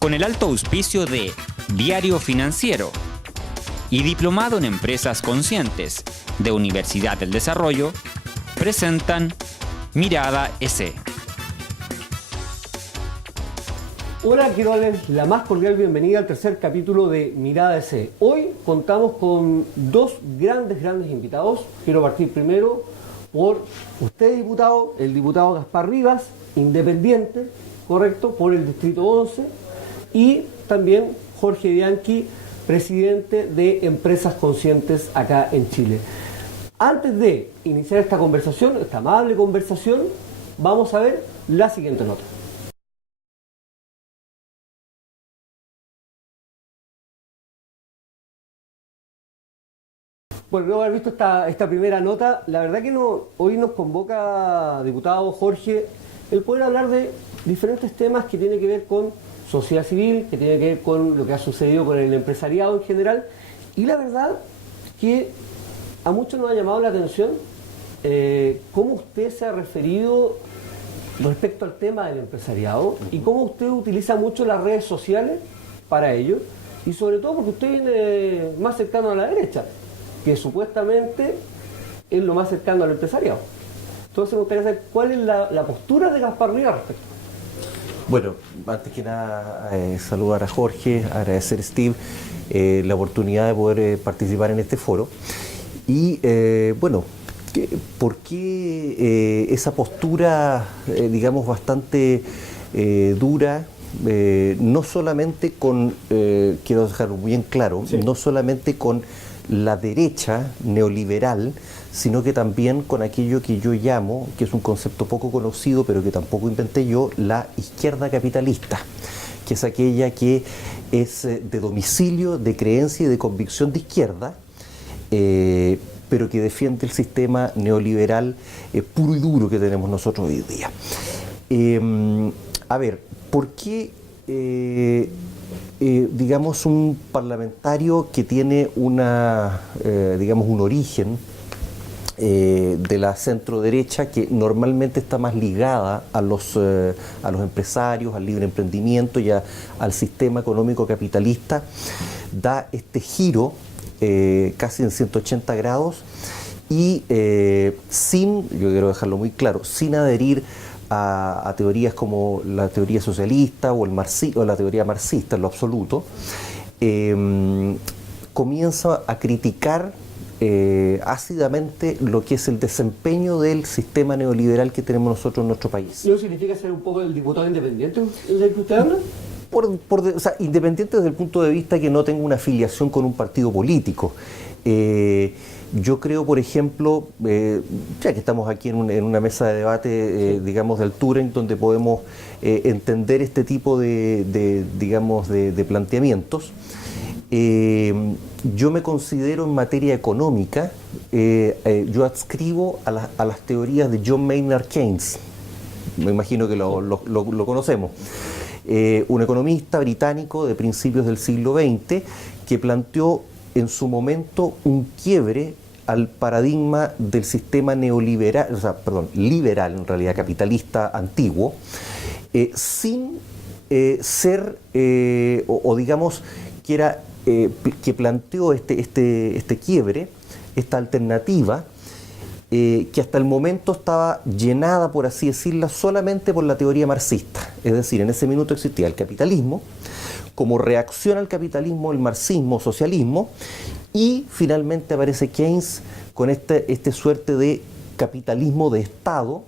con el alto auspicio de Diario Financiero y Diplomado en Empresas Conscientes de Universidad del Desarrollo, presentan Mirada EC. Hola, quiero darles la más cordial bienvenida al tercer capítulo de Mirada EC. Hoy contamos con dos grandes invitados. Quiero partir primero por usted, diputado, el diputado Gaspar Rivas, independiente, correcto, por el Distrito 11, y también Jorge Bianchi, presidente de Empresas Conscientes acá en Chile. Antes de iniciar esta conversación, esta amable conversación, vamos a ver la siguiente nota. Bueno, luego de haber visto esta primera nota, la verdad que hoy nos convoca, diputado Jorge, el poder hablar de diferentes temas que tienen que ver con sociedad civil, que tienen que ver con lo que ha sucedido con el empresariado en general, y la verdad que a muchos nos ha llamado la atención cómo usted se ha referido respecto al tema del empresariado y cómo usted utiliza mucho las redes sociales para ello, y sobre todo porque usted viene más cercano a la derecha, que supuestamente es lo más cercano al empresariado. Entonces me gustaría saber cuál es la postura de Gaspar Rivas respecto. Bueno, antes que nada saludar a Jorge, agradecer a Steve la oportunidad de poder participar en este foro. Y bueno, ¿por qué esa postura, digamos, bastante dura? No solamente con, quiero dejarlo bien claro, sí, no solamente con la derecha neoliberal, sino que también con aquello que yo llamo, que es un concepto poco conocido, pero que tampoco inventé yo, la izquierda capitalista, que es aquella que es de domicilio, de creencia y de convicción de izquierda, pero que defiende el sistema neoliberal puro y duro que tenemos nosotros hoy día. A ver, ¿por qué digamos un parlamentario que tiene digamos un origen de la centro derecha, que normalmente está más ligada a los empresarios, al libre emprendimiento y al sistema económico capitalista, da este giro casi en 180 grados y yo quiero dejarlo muy claro, sin adherir a teorías como la teoría socialista o la teoría marxista en lo absoluto, comienza a criticar ácidamente lo que es el desempeño del sistema neoliberal que tenemos nosotros en nuestro país. ¿Eso significa ser un poco el diputado independiente del que usted habla? O sea, independiente desde el punto de vista que no tenga una afiliación con un partido político. Yo creo, por ejemplo, ya que estamos aquí en una mesa de debate, sí, digamos, de altura, en donde podemos entender este tipo digamos, de planteamientos, yo me considero en materia económica, yo adscribo a las teorías de John Maynard Keynes. Me imagino que lo conocemos. Un economista británico de principios del siglo XX que planteó en su momento un quiebre al paradigma del sistema neoliberal, liberal en realidad, capitalista antiguo, sin ser, digamos, que planteó este quiebre, esta alternativa, que hasta el momento estaba llenada, por así decirla, solamente por la teoría marxista. Es decir, en ese minuto existía el capitalismo, como reacción al capitalismo, el marxismo, socialismo, y finalmente aparece Keynes con este suerte de capitalismo de Estado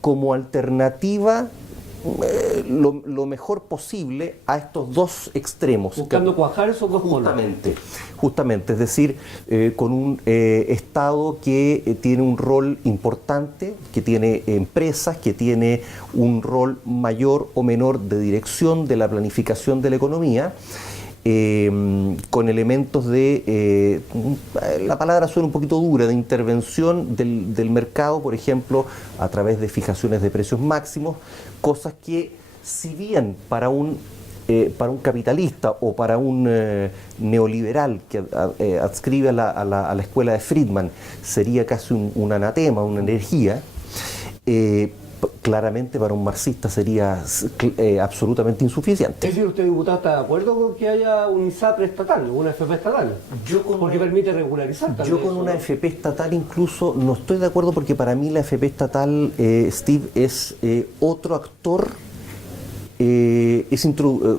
como alternativa lo mejor posible a estos dos extremos. Buscando cuajar esos dos polos. Justamente, es decir, con un Estado que tiene un rol importante, que tiene empresas, que tiene un rol mayor o menor de dirección de la planificación de la economía, con elementos de, la palabra suena un poquito dura, de intervención del mercado, por ejemplo, a través de fijaciones de precios máximos, cosas que, si bien para un capitalista o para un neoliberal que adscribe a la escuela de Friedman sería casi un anatema, una herejía, claramente para un marxista sería absolutamente insuficiente. Es decir, ¿usted, diputado, está de acuerdo con que haya un ISAPRE estatal, una FP estatal? Porque permite regularizar también. Yo con una FP estatal incluso no estoy de acuerdo, porque para mí la FP estatal, Steve, es otro actor,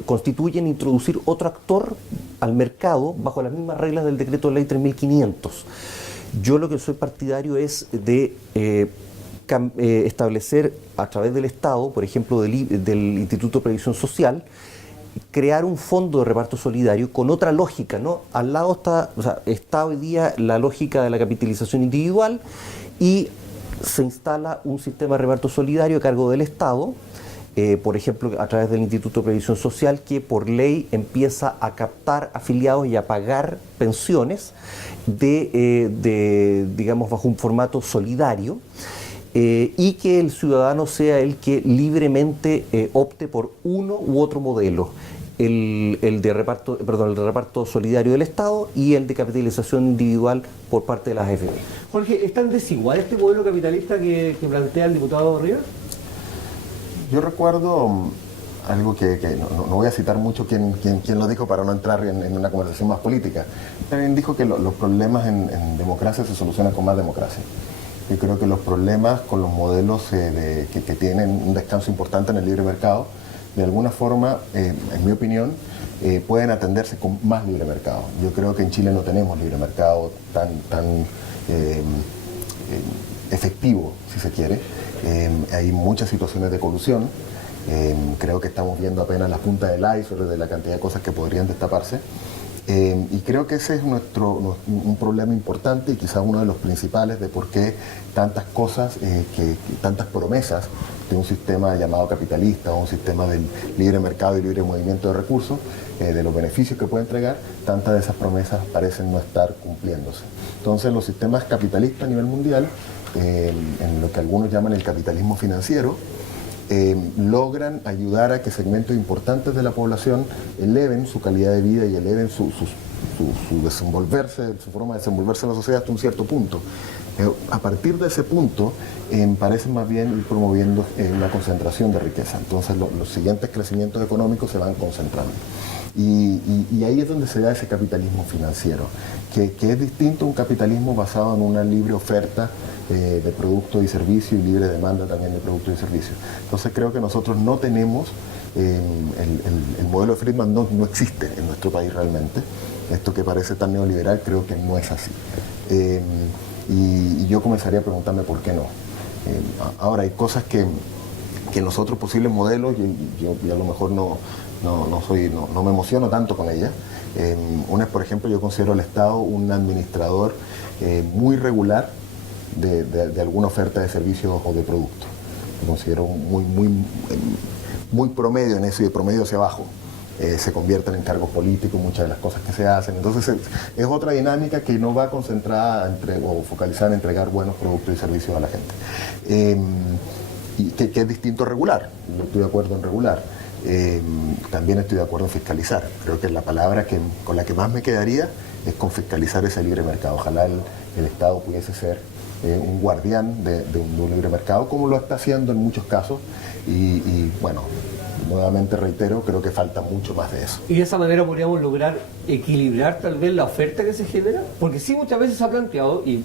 constituyen introducir otro actor al mercado bajo las mismas reglas del decreto de ley 3500. Yo lo que soy partidario es de establecer a través del Estado, por ejemplo del Instituto de Previsión Social, crear un fondo de reparto solidario con otra lógica, ¿no? Al lado está hoy día la lógica de la capitalización individual, y se instala un sistema de reparto solidario a cargo del Estado, por ejemplo, a través del Instituto de Previsión Social, que por ley empieza a captar afiliados y a pagar pensiones digamos, bajo un formato solidario, y que el ciudadano sea el que libremente opte por uno u otro modelo, el de reparto solidario del Estado y el de capitalización individual por parte de las AFP. Jorge, ¿es tan desigual este modelo capitalista que plantea el diputado Rivas? Yo recuerdo algo que no voy a citar mucho quién lo dijo para no entrar en una conversación más política. También dijo que los problemas en democracia se solucionan con más democracia. Yo creo que los problemas con los modelos que tienen un descanso importante en el libre mercado, de alguna forma, en mi opinión, pueden atenderse con más libre mercado. Yo creo que en Chile no tenemos libre mercado tan efectivo, si se quiere. Hay muchas situaciones de colusión. Creo que estamos viendo apenas la punta del iceberg de la cantidad de cosas que podrían destaparse. Y creo que ese es un problema importante y quizás uno de los principales de por qué tantas cosas, tantas promesas de un sistema llamado capitalista o un sistema del libre mercado y libre movimiento de recursos, de los beneficios que puede entregar, tantas de esas promesas parecen no estar cumpliéndose. Entonces los sistemas capitalistas a nivel mundial, en lo que algunos llaman el capitalismo financiero, logran ayudar a que segmentos importantes de la población eleven su calidad de vida y eleven su desenvolverse, su forma de desenvolverse en la sociedad hasta un cierto punto. A partir de ese punto, parecen más bien ir promoviendo una concentración de riqueza. Entonces los siguientes crecimientos económicos se van concentrando. Y ahí es donde se da ese capitalismo financiero, que es distinto a un capitalismo basado en una libre oferta de productos y servicios y libre demanda también de productos y servicios. Entonces creo que nosotros no tenemos, el modelo de Friedman no existe en nuestro país realmente. Esto que parece tan neoliberal creo que no es así. Y yo comenzaría a preguntarme por qué no. Ahora hay cosas que en los otros posibles modelos yo a lo mejor no me emociono tanto con ellas. Una es, por ejemplo, yo considero al Estado un administrador muy regular de alguna oferta de servicios o de productos. Lo considero muy promedio en eso, y de promedio hacia abajo. Se convierten en cargos políticos muchas de las cosas que se hacen. Entonces es otra dinámica que no va concentrada o focalizada en entregar buenos productos y servicios a la gente. Y que es distinto a regular. Yo estoy de acuerdo en regular. También estoy de acuerdo en fiscalizar. Creo que la palabra con la que más me quedaría es con fiscalizar ese libre mercado. Ojalá el Estado pudiese ser un guardián de un libre mercado, como lo está haciendo en muchos casos. Y bueno, nuevamente reitero, creo que falta mucho más de eso. ¿Y de esa manera podríamos lograr equilibrar tal vez la oferta que se genera? Porque sí, muchas veces se ha planteado, y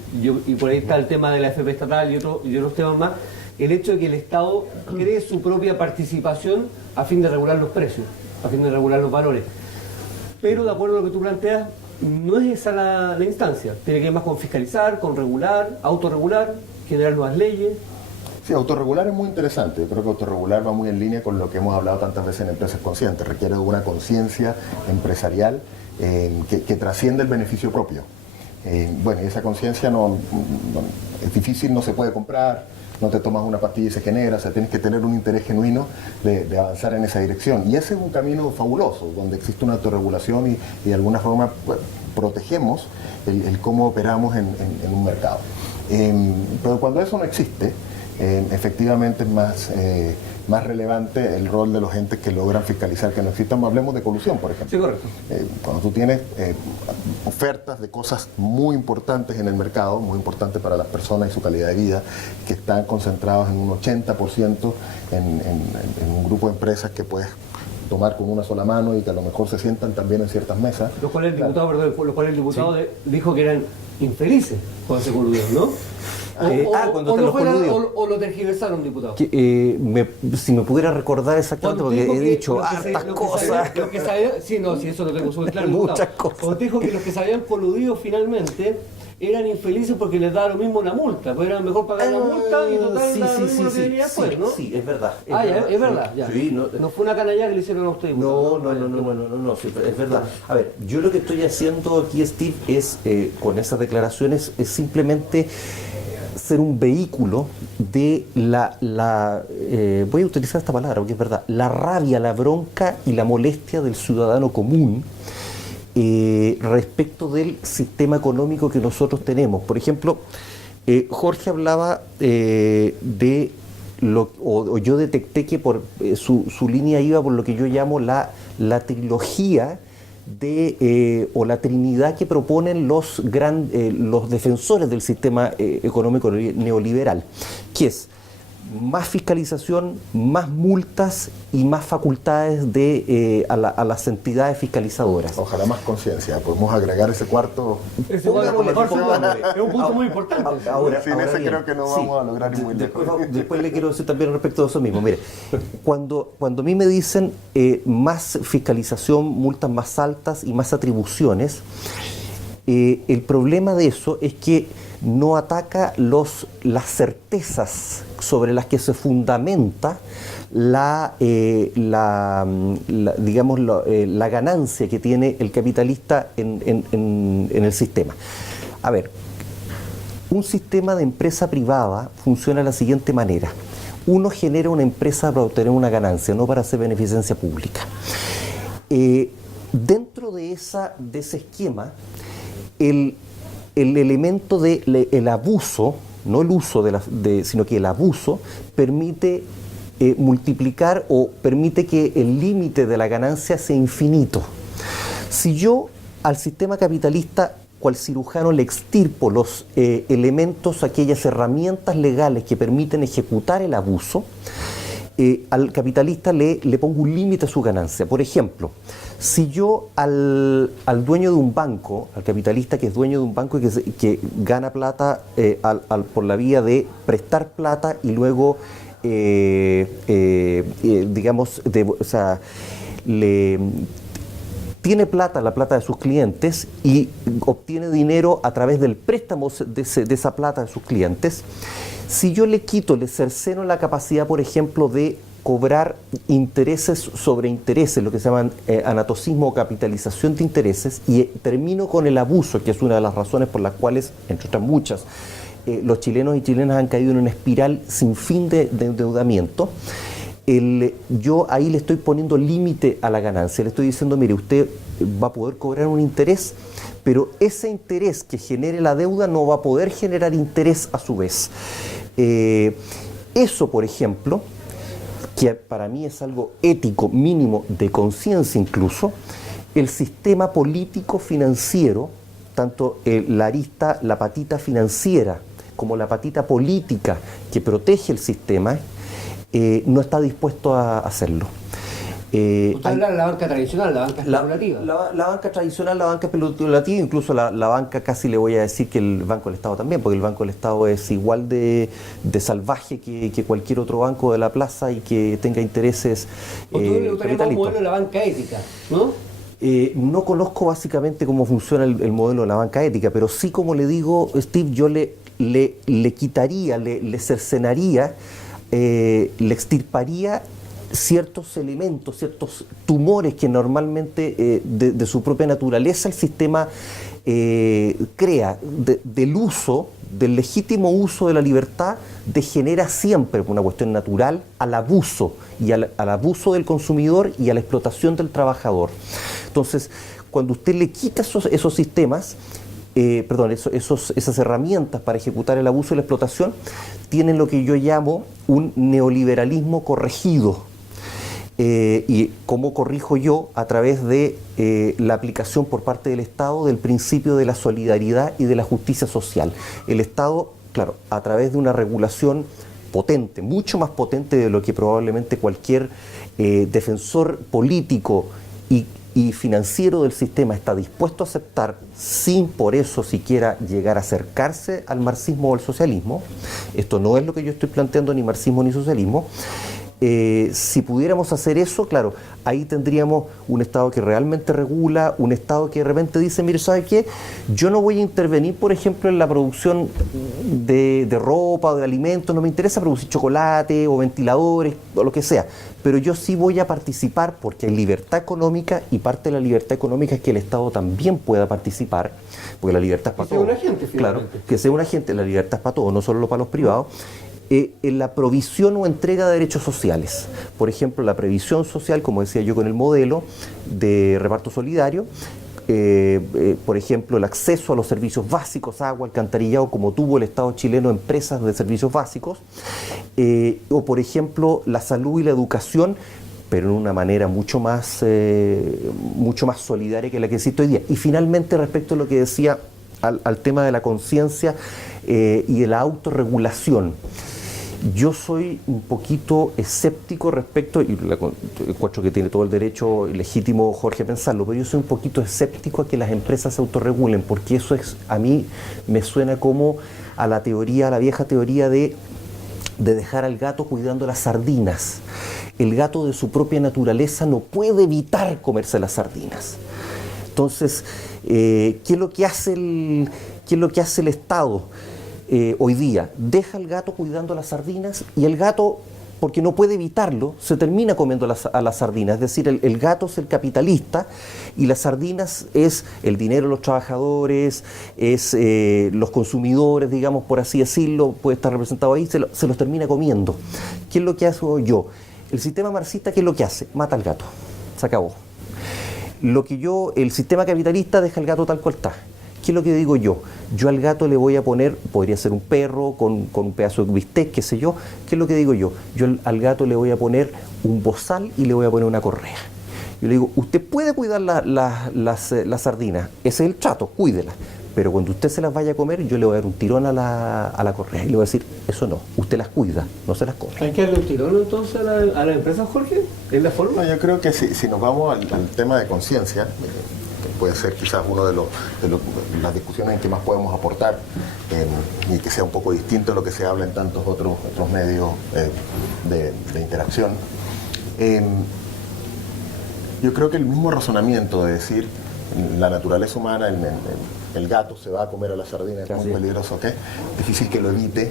por ahí está el tema de la FP estatal y otros temas más, el hecho de que el Estado cree su propia participación a fin de regular los precios, a fin de regular los valores. Pero de acuerdo a lo que tú planteas, no es esa la instancia. Tiene que ver más con fiscalizar, con regular, autorregular, generar nuevas leyes. Sí, autorregular es muy interesante. Yo creo que autorregular va muy en línea con lo que hemos hablado tantas veces en Empresas Conscientes. Requiere de una conciencia empresarial que trasciende el beneficio propio. Bueno, y esa conciencia es difícil, no se puede comprar, no te tomas una pastilla y se genera, o sea, tienes que tener un interés genuino de avanzar en esa dirección. Y ese es un camino fabuloso, donde existe una autorregulación y de alguna forma pues, protegemos el cómo operamos en un mercado. Pero cuando eso no existe, efectivamente es más más relevante el rol de los entes que logran fiscalizar que no existan. Hablemos de colusión, por ejemplo. Sí, correcto. Cuando tú tienes ofertas de cosas muy importantes en el mercado, muy importantes para las personas y su calidad de vida, que están concentrados en un 80% en un grupo de empresas que puedes tomar con una sola mano y que a lo mejor se sientan también en ciertas mesas. Los cuales el diputado, dijo que eran infelices con ese coludido, ¿no? Cuando te los coludidos. O lo tergiversaron, diputado. Si me pudiera recordar exactamente, porque he dicho hartas cosas. Sí, eso lo tengo súper claro. Muchas cosas. Cuando dijo que los que se habían coludido finalmente eran infelices porque les daba lo mismo la multa, pues era mejor pagar la multa y total ¿no? Sí, es verdad. Es verdad, ya. Sí, no fue una canallada que le hicieron a usted. No, sí, es verdad. A ver, yo lo que estoy haciendo aquí, Steve, es, con esas declaraciones, es simplemente ser un vehículo de voy a utilizar esta palabra porque es verdad, la rabia, la bronca y la molestia del ciudadano común respecto del sistema económico que nosotros tenemos. Por ejemplo, Jorge hablaba o yo detecté que por su línea iba por lo que yo llamo la trilogía o la trinidad que proponen los defensores del sistema económico neoliberal, que es más fiscalización, más multas y más facultades a las entidades fiscalizadoras. Ojalá más conciencia. Podemos agregar ese cuarto. Es un punto muy importante. Sin ese creo que no vamos a lograr ir muy lejos. Después le quiero decir también respecto de eso mismo. Mire, cuando a mí me dicen más fiscalización, multas más altas y más atribuciones, el problema de eso es que no ataca las certezas sobre las que se fundamenta la ganancia que tiene el capitalista en el sistema. A ver, un sistema de empresa privada funciona de la siguiente manera. Uno genera una empresa para obtener una ganancia, no para hacer beneficencia pública. Dentro de ese esquema, el elemento del abuso, no el uso sino que el abuso permite multiplicar o permite que el límite de la ganancia sea infinito. Si yo al sistema capitalista, cual cirujano, le extirpo los elementos, aquellas herramientas legales que permiten ejecutar el abuso, al capitalista le pongo un límite a su ganancia. Por ejemplo, si yo al dueño de un banco, al capitalista que es dueño de un banco y que gana plata por la vía de prestar plata y luego, tiene la plata de sus clientes y obtiene dinero a través del préstamo de esa plata de sus clientes, si yo le cerceno la capacidad, por ejemplo, de cobrar intereses sobre intereses, lo que se llaman anatocismo o capitalización de intereses, y termino con el abuso, que es una de las razones por las cuales, entre otras muchas, los chilenos y chilenas han caído en una espiral sin fin de endeudamiento, yo ahí le estoy poniendo límite a la ganancia, le estoy diciendo, mire, usted va a poder cobrar un interés, pero ese interés que genere la deuda no va a poder generar interés a su vez. Eso, por ejemplo, que para mí es algo ético, mínimo, de conciencia incluso, el sistema político financiero, tanto la patita financiera como la patita política que protege el sistema, no está dispuesto a hacerlo. Usted habla de la banca tradicional, la banca especulativa. La banca tradicional, la banca especulativa, incluso la banca, casi le voy a decir que el Banco del Estado también, porque el Banco del Estado es igual de salvaje que cualquier otro banco de la plaza y que tenga intereses capitalistas. Un modelo de la banca ética, ¿no? No conozco básicamente cómo funciona el modelo de la banca ética, pero sí, como le digo, Steve, yo le quitaría, le cercenaría, le extirparía ciertos elementos, ciertos tumores que normalmente de su propia naturaleza el sistema crea, del legítimo uso de la libertad, degenera siempre, por una cuestión natural, al abuso, y al abuso del consumidor y a la explotación del trabajador. Entonces, cuando usted le quita esos sistemas, esas herramientas para ejecutar el abuso y la explotación tienen lo que yo llamo un neoliberalismo corregido. ¿Y cómo corrijo yo? A través de la aplicación por parte del Estado del principio de la solidaridad y de la justicia social. El Estado, claro, a través de una regulación potente, mucho más potente de lo que probablemente cualquier defensor político y financiero del sistema está dispuesto a aceptar, sin por eso siquiera llegar a acercarse al marxismo o al socialismo. Esto no es lo que yo estoy planteando, ni marxismo ni socialismo. Si pudiéramos hacer eso, claro, ahí tendríamos un Estado que realmente regula, un Estado que de repente dice, mire, ¿sabe qué? Yo no voy a intervenir, por ejemplo, en la producción de ropa o de alimentos, no me interesa producir chocolate o ventiladores o lo que sea, pero yo sí voy a participar porque hay libertad económica, y parte de la libertad económica es que el Estado también pueda participar, porque la libertad es para todos. Que sea un agente, finalmente. Claro, que sea un agente, la libertad es para todos, no solo para los privados. En la provisión o entrega de derechos sociales. Por ejemplo, la previsión social, como decía yo con el modelo de reparto solidario, por ejemplo, el acceso a los servicios básicos, agua, alcantarillado, como tuvo el Estado chileno, empresas de servicios básicos, o por ejemplo, la salud y la educación, pero en una manera mucho más solidaria que la que existe hoy día. Y finalmente, respecto a lo que decía al tema de la conciencia y de la autorregulación, yo soy un poquito escéptico respecto, y encuentro que tiene todo el derecho legítimo Jorge a pensarlo, pero yo soy un poquito escéptico a que las empresas se autorregulen, porque eso a mí me suena como a la vieja teoría de dejar al gato cuidando las sardinas. El gato de su propia naturaleza no puede evitar comerse las sardinas. Entonces, ¿qué es lo que hace el Estado hoy día? Deja al gato cuidando las sardinas, y el gato, porque no puede evitarlo, se termina comiendo a las sardinas. Es decir, el gato es el capitalista y las sardinas es el dinero de los trabajadores, es los consumidores, digamos, por así decirlo, puede estar representado ahí, se los termina comiendo. ¿Qué es lo que hago yo? El sistema marxista, ¿qué es lo que hace? Mata al gato, se acabó. El sistema capitalista deja al gato tal cual está. ¿Qué es lo que digo yo? Yo al gato le voy a poner, podría ser un perro con un pedazo de bistec, qué sé yo. ¿Qué es lo que digo yo? Yo al gato le voy a poner un bozal y le voy a poner una correa. Yo le digo, usted puede cuidar las sardinas, ese es el trato, cuídelas. Pero cuando usted se las vaya a comer, yo le voy a dar un tirón a la correa y le voy a decir, eso no, usted las cuida, no se las come. ¿Hay que darle un tirón entonces a la empresa, Jorge? ¿Es la forma? No, yo creo que si nos vamos al tema de conciencia, puede ser quizás uno de las discusiones en que más podemos aportar, y que sea un poco distinto a lo que se habla en tantos otros medios de interacción. Yo creo que el mismo razonamiento de decir la naturaleza humana, el gato se va a comer a la sardina, es muy peligroso, ¿ok? Difícil que lo evite,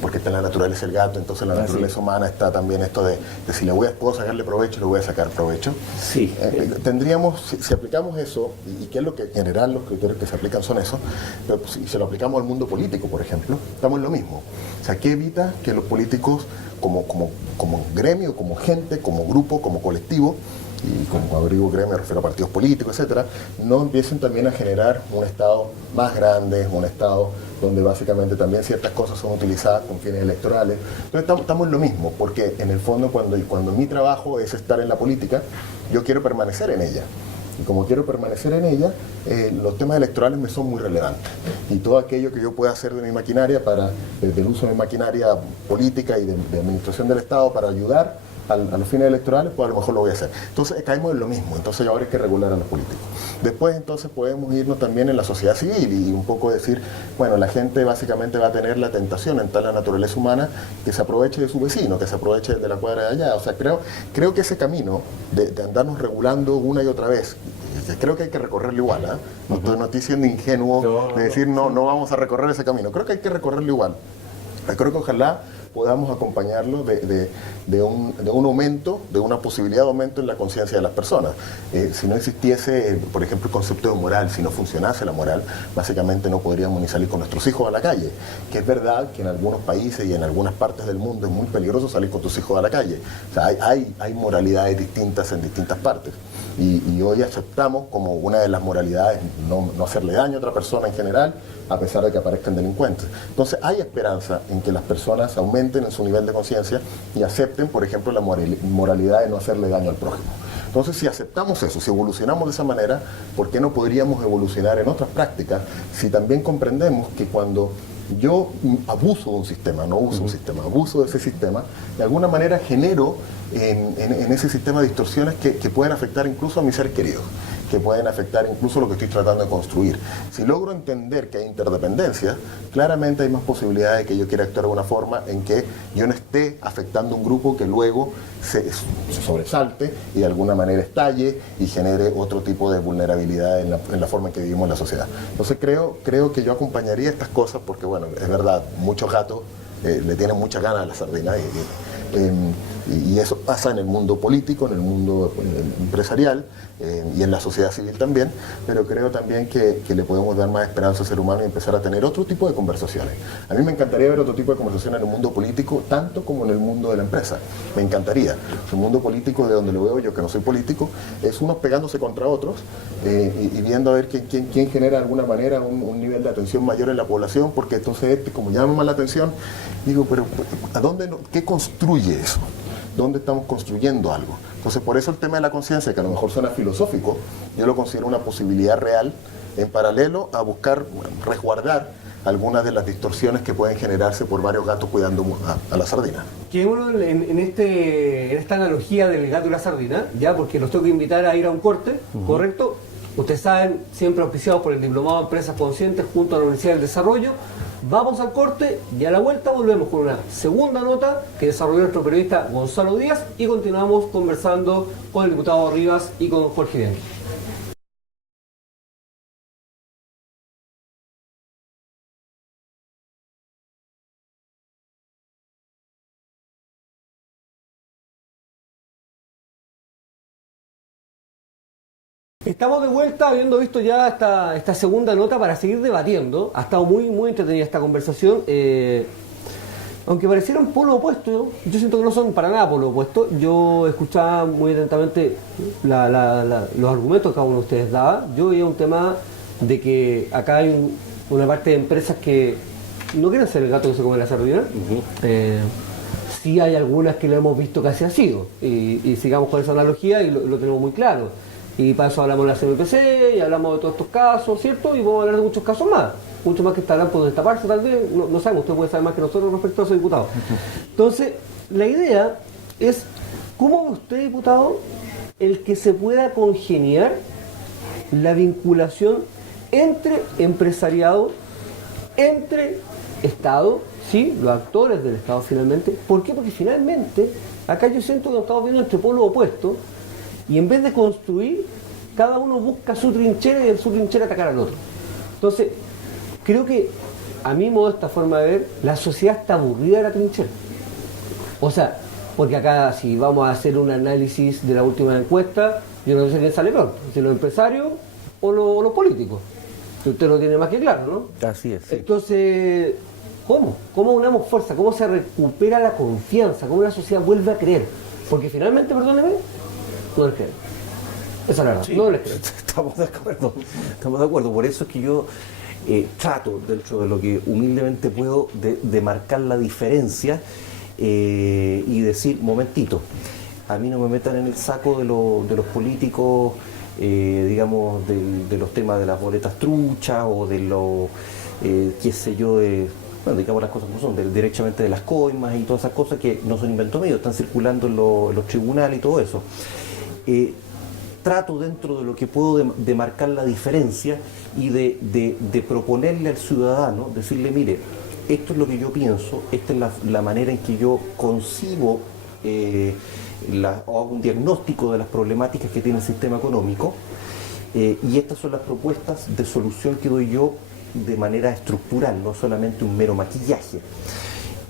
porque está en la naturaleza el gato, entonces en la naturaleza humana está también esto de si puedo sacarle provecho, le voy a sacar provecho. Sí. Tendríamos, si aplicamos eso, y que es lo que en general los criterios que se aplican son eso, pero si se lo aplicamos al mundo político, por ejemplo, estamos en lo mismo. O sea, ¿qué evita que los políticos, como gremio, como gente, como grupo, como colectivo, y como abrigo gremio me refiero a partidos políticos, etcétera, no empiecen también a generar un Estado más grande, un Estado donde básicamente también ciertas cosas son utilizadas con fines electorales? Entonces estamos en lo mismo, porque en el fondo cuando mi trabajo es estar en la política, yo quiero permanecer en ella. Y como quiero permanecer en ella, los temas electorales me son muy relevantes. Y todo aquello que yo pueda hacer de mi maquinaria, desde el uso de mi maquinaria política y de administración del Estado para ayudar a los fines electorales, pues a lo mejor lo voy a hacer. Entonces caemos en lo mismo, entonces ahora hay que regular a los políticos. Después entonces podemos irnos también en la sociedad civil y un poco decir, bueno, la gente básicamente va a tener la tentación en tal la naturaleza humana que se aproveche de su vecino, que se aproveche de la cuadra de allá. O sea, creo que ese camino de andarnos regulando una y otra vez, creo que hay que recorrerlo igual, ¿eh? No estoy siendo ingenuo de decir no vamos a recorrer ese camino. Creo que hay que recorrerlo igual. Creo que ojalá podamos acompañarlo de un aumento, de una posibilidad de aumento en la conciencia de las personas. Si no existiese, por ejemplo, el concepto de moral, si no funcionase la moral, básicamente no podríamos ni salir con nuestros hijos a la calle. Que es verdad que en algunos países y en algunas partes del mundo es muy peligroso salir con tus hijos a la calle. O sea, hay moralidades distintas en distintas partes. Y hoy aceptamos como una de las moralidades no hacerle daño a otra persona en general, a pesar de que aparezcan delincuentes. Entonces hay esperanza en que las personas aumenten en su nivel de conciencia y acepten, por ejemplo, la moralidad de no hacerle daño al prójimo. Entonces, si aceptamos eso, si evolucionamos de esa manera, ¿por qué no podríamos evolucionar en otras prácticas si también comprendemos que cuando yo abuso de un sistema, no uso un sistema, abuso de ese sistema, de alguna manera genero en ese sistema distorsiones que pueden afectar incluso a mis seres queridos, que pueden afectar incluso lo que estoy tratando de construir? Si logro entender que hay interdependencia, claramente hay más posibilidades de que yo quiera actuar de una forma en que yo no esté afectando un grupo que luego se sobresalte y de alguna manera estalle y genere otro tipo de vulnerabilidad en la forma en que vivimos en la sociedad. Entonces creo que yo acompañaría estas cosas porque, bueno, es verdad, muchos gatos le tienen muchas ganas a la sardina y eso pasa en el mundo político, en el mundo empresarial y en la sociedad civil también, pero creo también que le podemos dar más esperanza al ser humano y empezar a tener otro tipo de conversaciones. A mí me encantaría ver otro tipo de conversaciones en el mundo político, tanto como en el mundo de la empresa. Me encantaría. El mundo político, de donde lo veo yo, que no soy político, es unos pegándose contra otros y viendo a ver quién genera de alguna manera un nivel de atención mayor en la población, porque entonces como llama más la atención, digo, pero ¿a dónde qué construye eso? ¿Dónde estamos construyendo algo? Entonces, por eso el tema de la conciencia, que a lo mejor suena filosófico, yo lo considero una posibilidad real en paralelo a buscar resguardar algunas de las distorsiones que pueden generarse por varios gatos cuidando a la sardina. Quedémonos en esta analogía del gato y la sardina, ya, porque los tengo que invitar a ir a un corte, ¿correcto? Ustedes saben, siempre auspiciados por el Diplomado de Empresas Conscientes junto a la Universidad del Desarrollo. Vamos al corte y a la vuelta volvemos con una segunda nota que desarrolló nuestro periodista Gonzalo Díaz y continuamos conversando con el diputado Rivas y con Jorge Bianchi. Estamos de vuelta, habiendo visto ya esta segunda nota para seguir debatiendo. Ha estado muy entretenida esta conversación. Aunque parecieran polo opuesto, yo siento que no son para nada polo opuesto. Yo escuchaba muy atentamente los argumentos que cada uno de ustedes daba. Yo veía un tema de que acá hay una parte de empresas que no quieren ser el gato que se come la sardina. Sí hay algunas que lo hemos visto que así ha sido. Y sigamos con esa analogía y lo tenemos muy claro. Y para eso hablamos de la CMPC y hablamos de todos estos casos, ¿cierto? Y vamos a hablar de muchos casos más. Muchos más que estarán por destaparse, tal vez. No sabemos, usted puede saber más que nosotros respecto a esos diputados. Entonces, la idea es, ¿cómo ve usted, diputado, el que se pueda congeniar la vinculación entre empresariado, entre Estado, sí, los actores del Estado finalmente? ¿Por qué? Porque finalmente, acá yo siento que nos estamos viendo entre polos opuestos. Y en vez de construir, cada uno busca su trinchera y en su trinchera atacar al otro. Entonces, creo que, a mi modesta forma de ver, la sociedad está aburrida de la trinchera. O sea, porque acá si vamos a hacer un análisis de la última encuesta, yo no sé quién sale peor, si los empresarios o los políticos. Usted lo tiene más que claro, ¿no? Así es. Sí. Entonces, ¿cómo? ¿Cómo unamos fuerza? ¿Cómo se recupera la confianza? ¿Cómo la sociedad vuelve a creer? Porque finalmente, perdóneme, no les creo. Esa es la verdad, sí, no les creo. Estamos de acuerdo. Por eso es que yo trato, dentro de lo que humildemente puedo, de marcar la diferencia y decir, momentito, a mí no me metan en el saco de los políticos, digamos, de los temas de las boletas truchas o de los, qué sé yo, bueno, digamos las cosas como son, directamente de las coimas y todas esas cosas que no son invento mío, están circulando en los tribunales y todo eso. Trato dentro de lo que puedo de marcar la diferencia y de proponerle al ciudadano, decirle, mire, esto es lo que yo pienso, esta es la manera en que yo concibo o hago un diagnóstico de las problemáticas que tiene el sistema económico y estas son las propuestas de solución que doy yo de manera estructural, no solamente un mero maquillaje.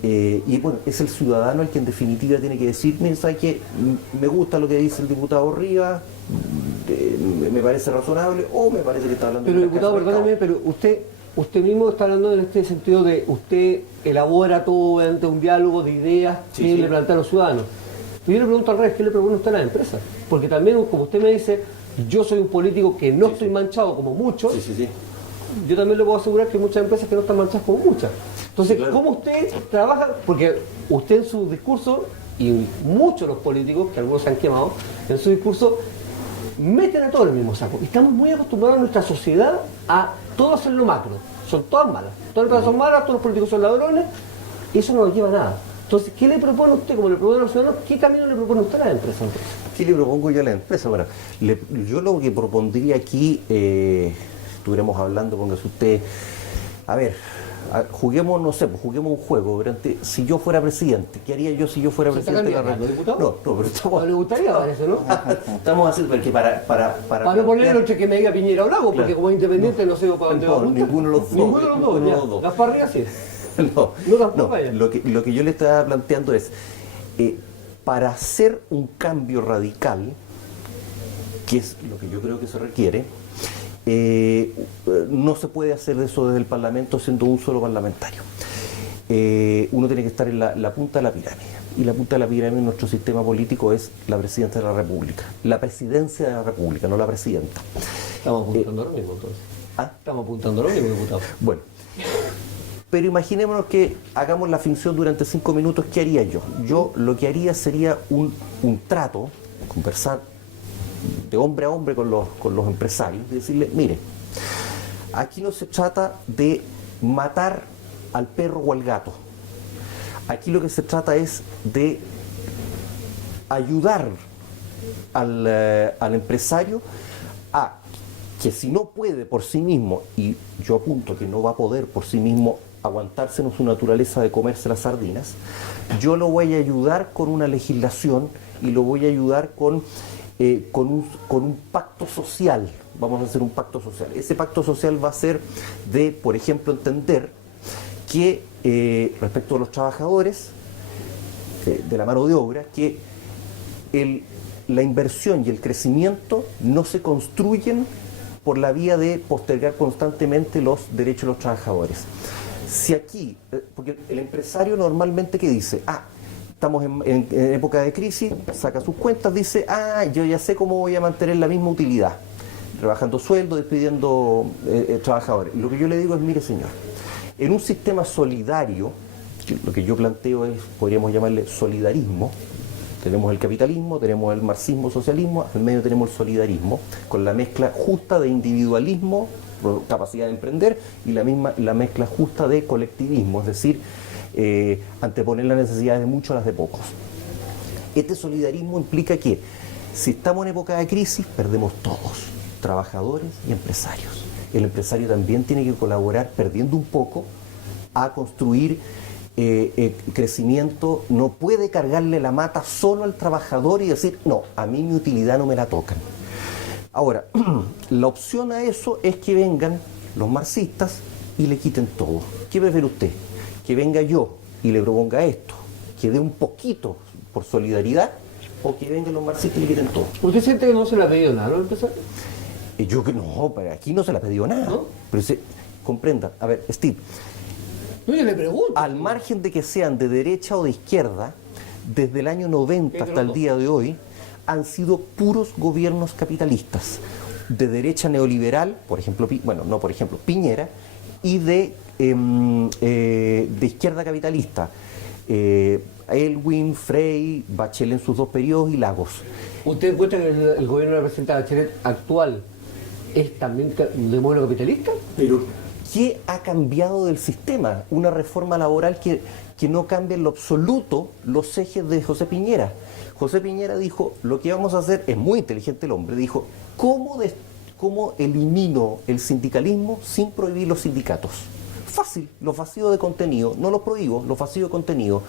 Y bueno, es el ciudadano el que en definitiva tiene que decir, mire, ¿sabe qué? Me gusta lo que dice el diputado Rivas, me parece razonable, o me parece que está hablando... Pero diputado, perdóname, pero usted mismo está hablando en este sentido de usted elabora todo ante un diálogo de ideas que le plantea a los ciudadanos. Pero yo le pregunto al revés, ¿qué le propone usted a las empresas? Porque también, como usted me dice, yo soy un político que no estoy manchado como muchos, yo también le puedo asegurar que hay muchas empresas que no están manchadas como muchas. Entonces, Sí, claro. ¿cómo usted trabaja? Porque usted en su discurso, y muchos de los políticos, que algunos se han quemado, en su discurso meten a todo en el mismo saco. Y estamos muy acostumbrados en nuestra sociedad a todo hacer lo macro. Son todas malas. Todas las empresas son malas, todos los políticos son ladrones, y eso no nos lleva a nada. Entonces, ¿qué le propone usted, como le propone a los ciudadanos, qué camino le propone usted a las empresas? Entonces? ¿Qué le propongo yo a la empresa? Bueno, yo lo que propondría aquí, estuviéramos hablando, póngase usted, a ver, juguemos, no sé, pues juguemos un juego. Si yo fuera presidente, ¿qué haría yo si yo fuera ¿Se está presidente de la candidato, República? diputado? No, pero estamos... ¿No le gustaría parece, no? Estamos haciendo, porque para no ponerlo entre que me diga Piñera o Lago, porque Claro. como es independiente no sé para dónde va a No, apuntar. ninguno de los dos. Ninguno de los dos, Ninguno de ya. los dos. Gaspar Rivas sí. No, tampoco allá. lo que yo le estaba planteando es, para hacer un cambio radical, que es lo que yo creo que se requiere, no se puede hacer eso desde el Parlamento siendo un solo parlamentario. Uno tiene que estar en la punta de la pirámide. Y la punta de la pirámide en nuestro sistema político es la presidencia de la República. La presidencia de la República, no la presidenta. Estamos apuntando a lo mismo entonces. ¿Ah? Estamos apuntando a lo mismo, diputado. Bueno, pero imaginémonos que hagamos la finción durante 5 minutos. ¿Qué haría yo? Yo lo que haría sería un trato, conversar de hombre a hombre con los empresarios, y decirle, mire, aquí no se trata de matar al perro o al gato. Aquí lo que se trata es de ayudar al empresario a que si no puede por sí mismo, y yo apunto que no va a poder por sí mismo aguantarse en su naturaleza de comerse las sardinas, yo lo voy a ayudar con una legislación y lo voy a ayudar con un pacto social. Vamos a hacer un pacto social. Ese pacto social va a ser de, por ejemplo, entender que respecto a los trabajadores, de la mano de obra, que la inversión y el crecimiento no se construyen por la vía de postergar constantemente los derechos de los trabajadores. Si aquí, porque el empresario normalmente ¿qué dice? Estamos en época de crisis, saca sus cuentas, dice, yo ya sé cómo voy a mantener la misma utilidad, rebajando sueldo, despidiendo trabajadores. Lo que yo le digo es, mire señor, en un sistema solidario, lo que yo planteo es, podríamos llamarle solidarismo. Tenemos el capitalismo, tenemos el marxismo, socialismo, al medio tenemos el solidarismo, con la mezcla justa de individualismo, capacidad de emprender, y la mezcla justa de colectivismo, es decir, anteponer las necesidades de muchos a las de pocos. Este solidarismo implica que si estamos en época de crisis, perdemos todos, trabajadores y empresarios. El empresario también tiene que colaborar, perdiendo un poco, a construir crecimiento. No puede cargarle la mata solo al trabajador y decir, no, a mí mi utilidad no me la tocan. Ahora, la opción a eso es que vengan los marxistas y le quiten todo. ¿Qué prefiere usted? ¿Que venga yo y le proponga esto, que dé un poquito por solidaridad, o que vengan los marxistas y le quiten todo? ¿Usted siente que no se le ha pedido nada a los empresarios? Yo que no, pero aquí no se le ha pedido nada. ¿No? Pero comprenda, a ver, Steve, No, yo le pregunto. al margen de que sean de derecha o de izquierda, desde el año 90 hasta el día de hoy, han sido puros gobiernos capitalistas, de derecha neoliberal, por ejemplo, Piñera, y de izquierda capitalista, Aylwin, Frey, Bachelet en sus 2 periodos y Lagos. ¿Usted encuentra que el gobierno de la presidenta Bachelet actual es también de modelo capitalista? Pero, ¿qué ha cambiado del sistema? Una reforma laboral que no cambia en lo absoluto los ejes de José Piñera. José Piñera dijo, lo que vamos a hacer, es muy inteligente el hombre, dijo, ¿cómo elimino el sindicalismo sin prohibir los sindicatos? Fácil, los vacíos de contenido, no los prohíbo, los vacíos de contenido.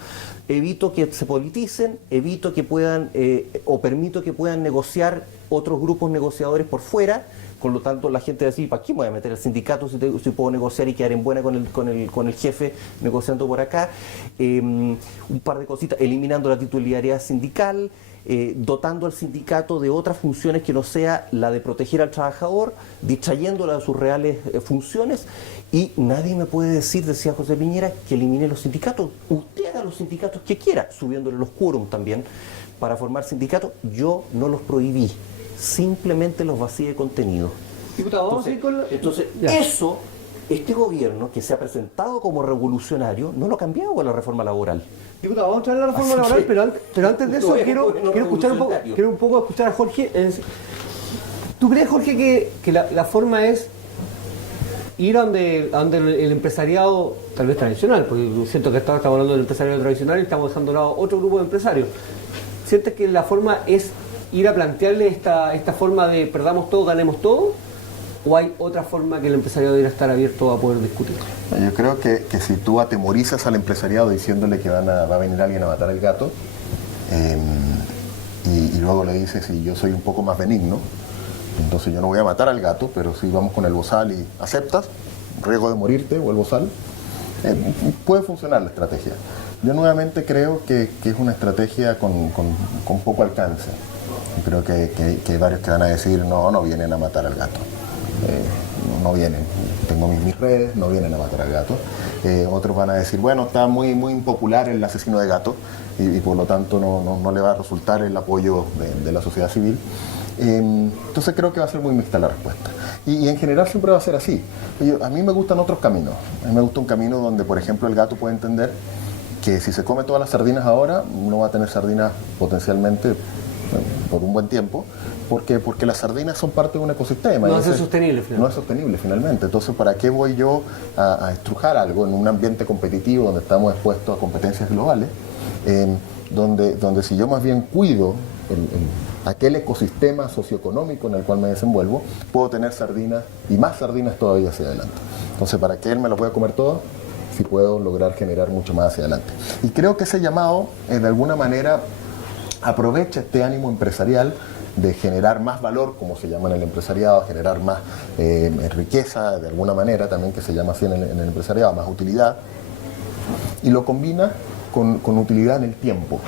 Evito que se politicen, evito que puedan, o permito que puedan negociar otros grupos negociadores por fuera. Con lo tanto, la gente va a decir, ¿para qué me voy a meter al sindicato si puedo negociar y quedar en buena con el jefe negociando por acá? Un par de cositas, eliminando la titularidad sindical, dotando al sindicato de otras funciones que no sea la de proteger al trabajador, distrayéndola de sus reales funciones. Y nadie me puede decir, decía José Piñera, que elimine los sindicatos. Usted haga los sindicatos que quiera, subiéndole los quórum también. para formar sindicatos, yo no los prohibí, simplemente los vacié de contenido. Diputado, vamos a ir con... Entonces, Ya. eso, este gobierno que se ha presentado como revolucionario, no lo ha cambiado con la reforma laboral. Diputado, vamos a traer la reforma Así laboral, que- pero antes de eso Bueno, quiero escuchar un poco, revolucionario. quiero un poco escuchar a Jorge. ¿Tú crees, Jorge, que la forma es ir a donde el empresariado, tal vez tradicional, porque siento que estamos hablando del empresariado tradicional y estamos dejando de lado otro grupo de empresarios? ¿Sientes que la forma es ir a plantearle esta forma de perdamos todo, ganemos todo? ¿O hay otra forma que el empresariado debería estar abierto a poder discutir? Yo creo que si tú atemorizas al empresariado diciéndole que va a venir alguien a matar al gato, y luego le dices, si yo soy un poco más benigno, entonces yo no voy a matar al gato, pero si vamos con el bozal y aceptas, riesgo de morirte o el bozal, puede funcionar la estrategia. Yo nuevamente creo que es una estrategia con poco alcance. Creo que hay varios que van a decir, no vienen a matar al gato. No vienen, tengo mis redes, no vienen a matar al gato. Otros van a decir, bueno, está muy impopular el asesino de gatos y por lo tanto no le va a resultar el apoyo de la sociedad civil. Entonces creo que va a ser muy mixta la respuesta. Y en general siempre va a ser así. A mí me gustan otros caminos. A mí me gusta un camino donde, por ejemplo, el gato puede entender que si se come todas las sardinas ahora, no va a tener sardinas potencialmente por un buen tiempo, porque las sardinas son parte de un ecosistema. No es sostenible, finalmente. No es sostenible, finalmente. Entonces, ¿para qué voy yo a estrujar algo en un ambiente competitivo donde estamos expuestos a competencias globales? Donde si yo más bien cuido aquel ecosistema socioeconómico en el cual me desenvuelvo, puedo tener sardinas y más sardinas todavía hacia adelante. Entonces, ¿para qué me las voy a comer todas? Si puedo lograr generar mucho más hacia adelante. Y creo que ese llamado, de alguna manera, aprovecha este ánimo empresarial de generar más valor, como se llama en el empresariado, generar más riqueza, de alguna manera, también que se llama así en el empresariado, más utilidad, y lo combina con utilidad en el tiempo.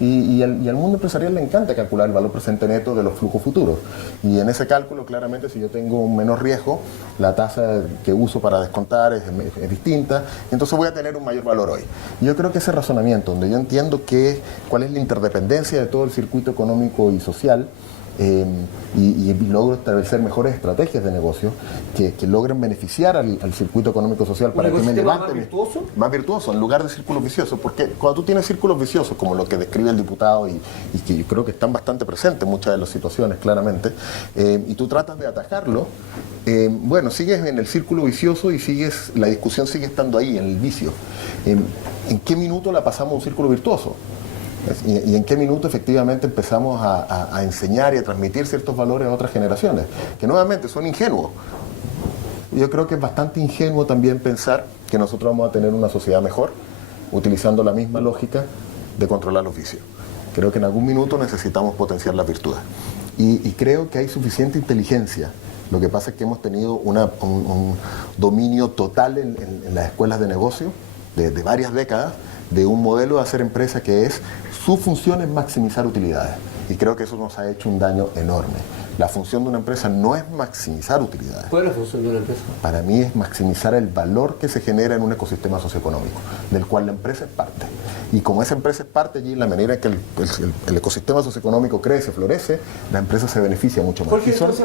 Y al mundo empresarial le encanta calcular el valor presente neto de los flujos futuros. Y en ese cálculo, claramente, si yo tengo un menor riesgo, la tasa que uso para descontar es distinta, entonces voy a tener un mayor valor hoy. Y yo creo que ese razonamiento, donde yo entiendo cuál es la interdependencia de todo el circuito económico y social, y logro establecer mejores estrategias de negocio que logren beneficiar al circuito económico social para que me levante más virtuoso en lugar de círculos viciosos, porque cuando tú tienes círculos viciosos como lo que describe el diputado y que yo creo que están bastante presentes en muchas de las situaciones claramente, y tú tratas de atajarlo, bueno, sigues en el círculo vicioso y la discusión sigue estando ahí en el vicio. ¿En qué minuto la pasamos a un círculo virtuoso? Y en qué minuto efectivamente empezamos a enseñar y a transmitir ciertos valores a otras generaciones, que nuevamente son ingenuos. Yo creo que es bastante ingenuo también pensar que nosotros vamos a tener una sociedad mejor utilizando la misma lógica de controlar los vicios. Creo que en algún minuto necesitamos potenciar las virtudes. Y creo que hay suficiente inteligencia. Lo que pasa es que hemos tenido un dominio total en las escuelas de negocio de varias décadas, de un modelo de hacer empresa que su función es maximizar utilidades. Y creo que eso nos ha hecho un daño enorme. La función de una empresa no es maximizar utilidades. ¿Cuál es la función de una empresa? Para mí es maximizar el valor que se genera en un ecosistema socioeconómico, del cual la empresa es parte. Y como esa empresa es parte allí, en la medida que el ecosistema socioeconómico crece, florece, la empresa se beneficia mucho más. Porque dentro de ese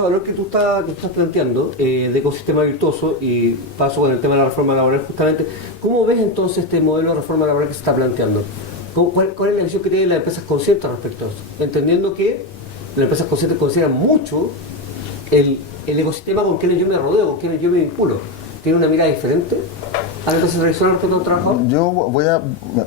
valor que tú estás planteando, de ecosistema virtuoso, y paso con el tema de la reforma laboral justamente, ¿cómo ves entonces este modelo de reforma laboral que se está planteando? ¿Cuál es la visión que tienen las empresas conscientes respecto a eso? Entendiendo que las empresas conscientes consideran mucho el ecosistema con quienes yo me rodeo, con quienes yo me vinculo. ¿Tiene una mirada diferente a la empresa tradicional respecto a un trabajador? Yo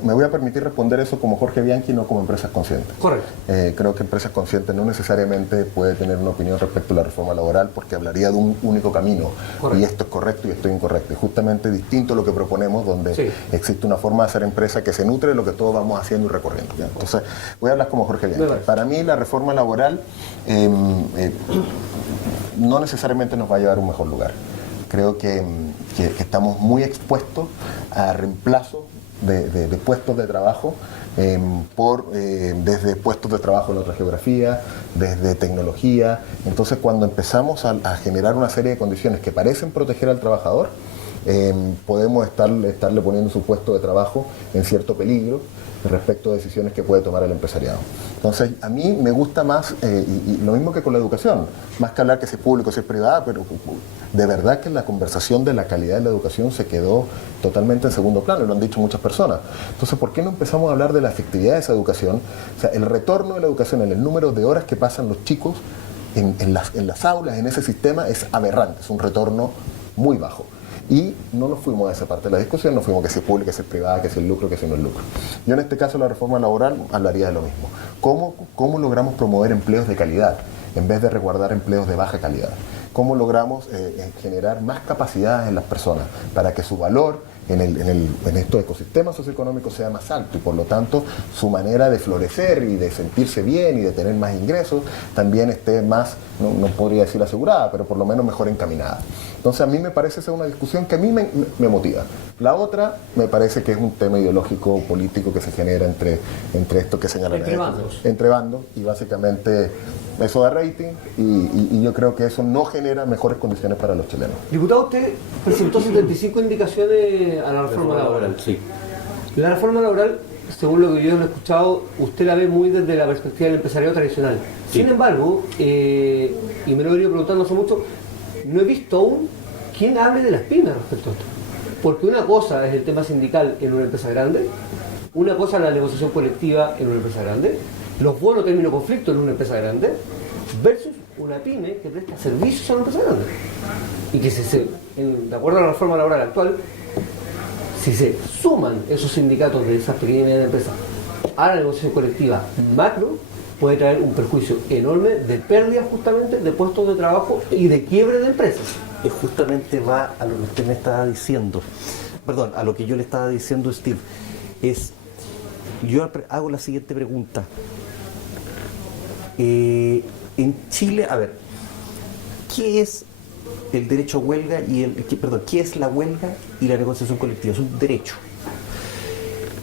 me voy a permitir responder eso como Jorge Bianchi, no como empresas conscientes. Correcto. Creo que empresas conscientes no necesariamente puede tener una opinión respecto a la reforma laboral porque hablaría de un único camino. Correcto. Y esto es correcto y esto es incorrecto. Y justamente distinto a lo que proponemos, donde sí, existe una forma de hacer empresa que se nutre de lo que todos vamos haciendo y recorriendo. ¿Ya? Entonces, voy a hablar como Jorge Bianchi. Para mí la reforma laboral no necesariamente nos va a llevar a un mejor lugar. Creo que estamos muy expuestos a reemplazo de puestos de trabajo desde puestos de trabajo en otra geografía, desde tecnología. Entonces, cuando empezamos a generar una serie de condiciones que parecen proteger al trabajador, podemos estarle poniendo su puesto de trabajo en cierto peligro respecto a decisiones que puede tomar el empresariado. Entonces, a mí me gusta más, y lo mismo que con la educación, más que hablar que si es público, si es privada, pero de verdad que la conversación de la calidad de la educación se quedó totalmente en segundo plano, y lo han dicho muchas personas. Entonces, ¿por qué no empezamos a hablar de la efectividad de esa educación? O sea, el retorno de la educación en el número de horas que pasan los chicos en las aulas, en ese sistema, es aberrante, es un retorno muy bajo. Y no nos fuimos a esa parte de la discusión, nos fuimos que si es pública, que si es privada, que si es lucro, que si no es lucro. Yo en este caso la reforma laboral hablaría de lo mismo. ¿Cómo logramos promover empleos de calidad en vez de resguardar empleos de baja calidad? ¿Cómo logramos generar más capacidades en las personas para que su valor en estos ecosistemas socioeconómicos sea más alto y por lo tanto su manera de florecer y de sentirse bien y de tener más ingresos también esté más, no podría decir asegurada, pero por lo menos mejor encaminada? Entonces a mí me parece ser una discusión que a mí me motiva. La otra me parece que es un tema ideológico político que se genera entre esto que señalan entre bandos, y básicamente eso da rating y yo creo que eso no genera mejores condiciones para los chilenos. Diputado, usted presentó 75 indicaciones a la reforma laboral. Sí. La reforma laboral, según lo que yo he escuchado, usted la ve muy desde la perspectiva del empresariado tradicional. Sí. Sin embargo, y me lo he venido preguntando hace mucho, no he visto aún quién hable de las pymes respecto a esto. Porque una cosa es el tema sindical en una empresa grande, una cosa es la negociación colectiva en una empresa grande, los bonos término conflicto en una empresa grande, versus una pyme que presta servicios a una empresa grande. Y que de acuerdo a la reforma laboral actual, si se suman esos sindicatos de esas pequeñas y medianas empresas a la negociación colectiva macro, puede traer un perjuicio enorme de pérdida justamente de puestos de trabajo y de quiebre de empresas. Justamente va a lo que usted me estaba diciendo, perdón, a lo que yo le estaba diciendo, Steve, yo hago la siguiente pregunta. En Chile, a ver, ¿qué es el derecho a huelga qué es la huelga y la negociación colectiva? Es un derecho.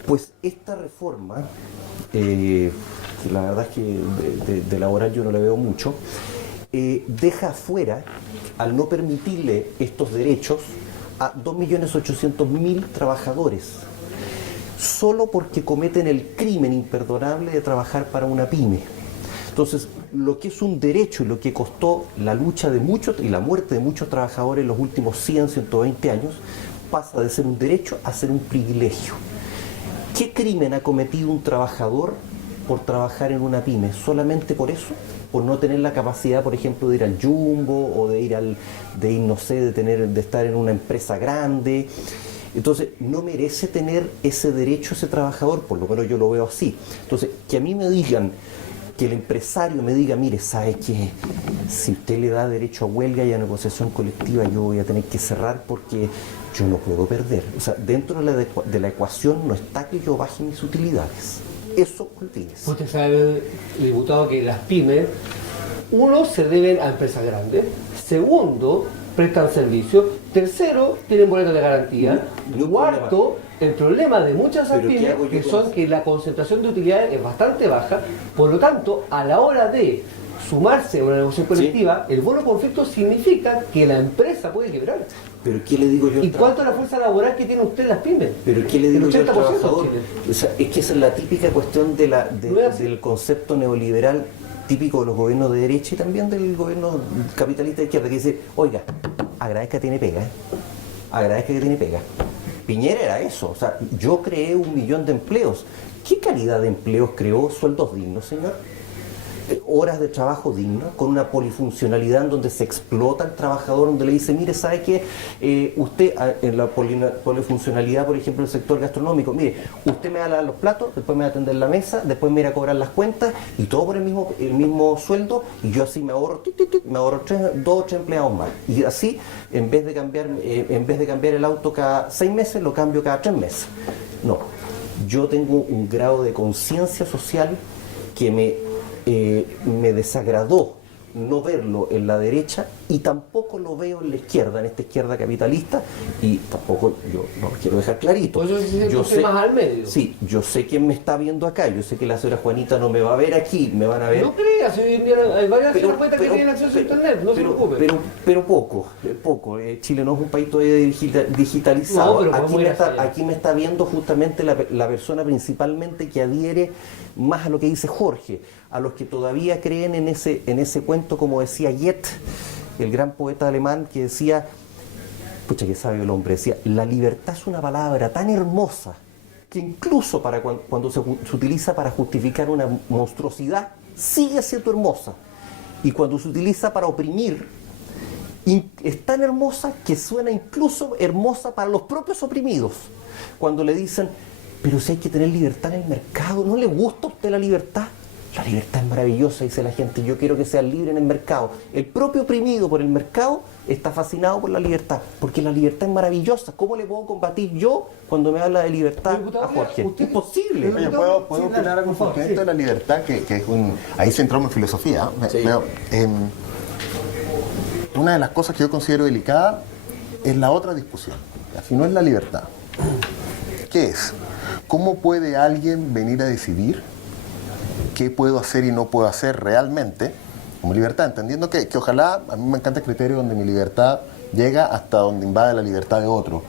Pues esta reforma, que la verdad es que de laboral yo no le veo mucho, deja afuera, al no permitirle estos derechos, a 2.800.000 trabajadores, solo porque cometen el crimen imperdonable de trabajar para una pyme. Entonces, lo que es un derecho y lo que costó la lucha de muchos y la muerte de muchos trabajadores en los últimos 100, 120 años, pasa de ser un derecho a ser un privilegio. ¿Qué crimen ha cometido un trabajador por trabajar en una pyme? ¿Solamente por eso? ¿Por no tener la capacidad, por ejemplo, de ir al Jumbo o de estar en una empresa grande? Entonces, no merece tener ese derecho ese trabajador, por lo menos yo lo veo así. Entonces, que a mí me digan, que el empresario me diga, mire, ¿sabe qué? Si usted le da derecho a huelga y a negociación colectiva, yo voy a tener que cerrar porque yo no puedo perder. O sea, dentro de la ecuación no está que yo baje mis utilidades. Eso, olvídese. Usted sabe, diputado, que las pymes, uno, se deben a empresas grandes, segundo, prestan servicios, tercero, tienen boletas de garantía, cuarto, el problema de muchas pymes que son que la concentración de utilidades es bastante baja, por lo tanto, a la hora de sumarse a una negociación colectiva, el bono conflicto significa que la empresa puede quebrar. ¿Pero qué le digo yo? ¿Y cuánto es la fuerza laboral que tiene usted en las pymes? ¿Pero qué le digo yo al 80% trabajador? O sea, es que esa es la típica cuestión del concepto neoliberal típico de los gobiernos de derecha y también del gobierno capitalista de izquierda, que dice, oiga, agradezca que tiene pega, agradezca que tiene pega. Piñera era eso, o sea, yo creé 1 millón de empleos. ¿Qué calidad de empleos creó? Sueldos dignos, señor. Horas de trabajo dignas, con una polifuncionalidad en donde se explota al trabajador, donde le dice, mire, ¿sabe qué? Usted, en la polifuncionalidad, por ejemplo, del sector gastronómico, mire, usted me va a lavar los platos, después me va a atender la mesa, después me va a ir a cobrar las cuentas, y todo por el mismo sueldo, y yo así me ahorro 2 o 3 empleados más. Y así, en vez de cambiar el auto cada 6 meses, lo cambio cada 3 meses. No, yo tengo un grado de conciencia social que me desagradó no verlo en la derecha y tampoco lo veo en la izquierda, en esta izquierda capitalista, y tampoco, yo no lo quiero dejar clarito. Por eso yo sé más al medio. Sí, yo sé quién me está viendo acá, yo sé que la señora Juanita no me va a ver aquí, me van a ver. No creas, hoy en día hay varias cuentas que tienen acceso a internet, no se preocupe. Pero poco. Chile no es un país todavía digitalizado. No, pero aquí me está viendo justamente la persona principalmente que adhiere más a lo que dice Jorge, a los que todavía creen en ese cuento, como decía Goethe, el gran poeta alemán, que decía, pucha que sabe el hombre, decía, la libertad es una palabra tan hermosa que incluso cuando se utiliza para justificar una monstruosidad, sigue siendo hermosa. Y cuando se utiliza para oprimir, es tan hermosa que suena incluso hermosa para los propios oprimidos. Cuando le dicen, pero si hay que tener libertad en el mercado, ¿no le gusta a usted la libertad? La libertad es maravillosa, dice la gente, yo quiero que sea libre en el mercado. El propio oprimido por el mercado está fascinado por la libertad, porque la libertad es maravillosa. ¿Cómo le puedo combatir yo cuando me habla de libertad a Jorge? Imposible. Oye, ¿puedo opinar algo porque esto de la libertad, que es ahí centramos en filosofía? Sí. Una de las cosas que yo considero delicada es la otra discusión, si no es la libertad. ¿Qué es? ¿Cómo puede alguien venir a decidir qué puedo hacer y no puedo hacer realmente como libertad? Entendiendo que ojalá, a mí me encanta el criterio donde mi libertad llega hasta donde invade la libertad de otro.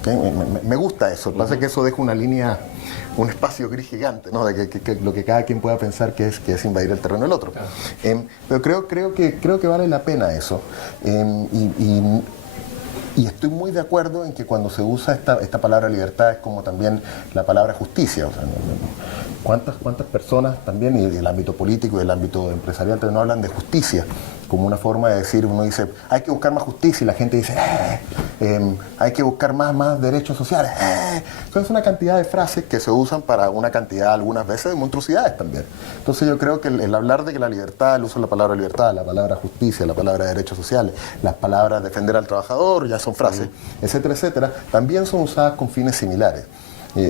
¿Okay? Me gusta eso. Lo que pasa es que eso deja una línea, un espacio gris gigante, ¿no? De que lo que cada quien pueda pensar que es invadir el terreno del otro. Claro. Pero creo que vale la pena eso. Y estoy muy de acuerdo en que cuando se usa esta palabra libertad es como también la palabra justicia. O sea, ¿cuántas personas también, y del ámbito político y del ámbito empresarial, no hablan de justicia como una forma de decir, uno dice, hay que buscar más justicia, y la gente dice, hay que buscar más derechos sociales. Entonces es una cantidad de frases que se usan para una cantidad, algunas veces, de monstruosidades también. Entonces yo creo que el hablar de que la libertad, el uso de la palabra libertad, la palabra justicia, la palabra derechos sociales, las palabras defender al trabajador, ya son frases, etcétera, etcétera, también son usadas con fines similares.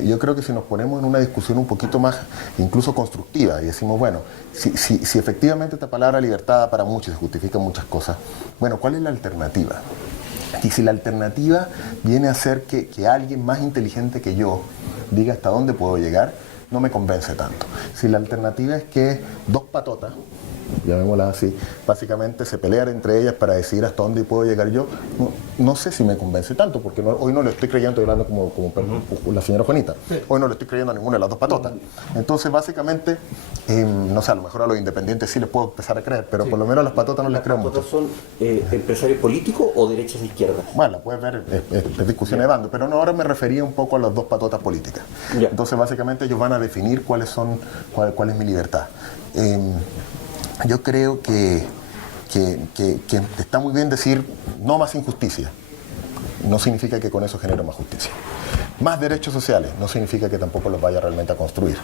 Yo creo que si nos ponemos en una discusión un poquito más incluso constructiva y decimos, bueno, si efectivamente esta palabra libertad da para mucho y se justifican muchas cosas, bueno, ¿cuál es la alternativa? Y si la alternativa viene a ser que alguien más inteligente que yo diga hasta dónde puedo llegar, no me convence tanto. Si la alternativa es que dos patotas, llamémoslas así, básicamente se pelean entre ellas para decidir hasta dónde puedo llegar yo, no sé si me convence tanto, porque hoy no le estoy creyendo, estoy hablando como la señora Juanita, hoy no le estoy creyendo a ninguna de las dos patotas. Entonces básicamente, no sé, a lo mejor a los independientes sí les puedo empezar a creer, pero por lo menos a las patotas no les creo mucho. ¿Las patotas son empresarios políticos o derechas e izquierdas? Bueno, la puedes ver, es discusión de bando, pero no, ahora me refería un poco a las dos patotas políticas. Ya. Entonces básicamente ellos van a definir cuál es mi libertad. Yo creo que está muy bien decir no más injusticia. No significa que con eso genere más justicia. Más derechos sociales no significa que tampoco los vaya realmente a construir.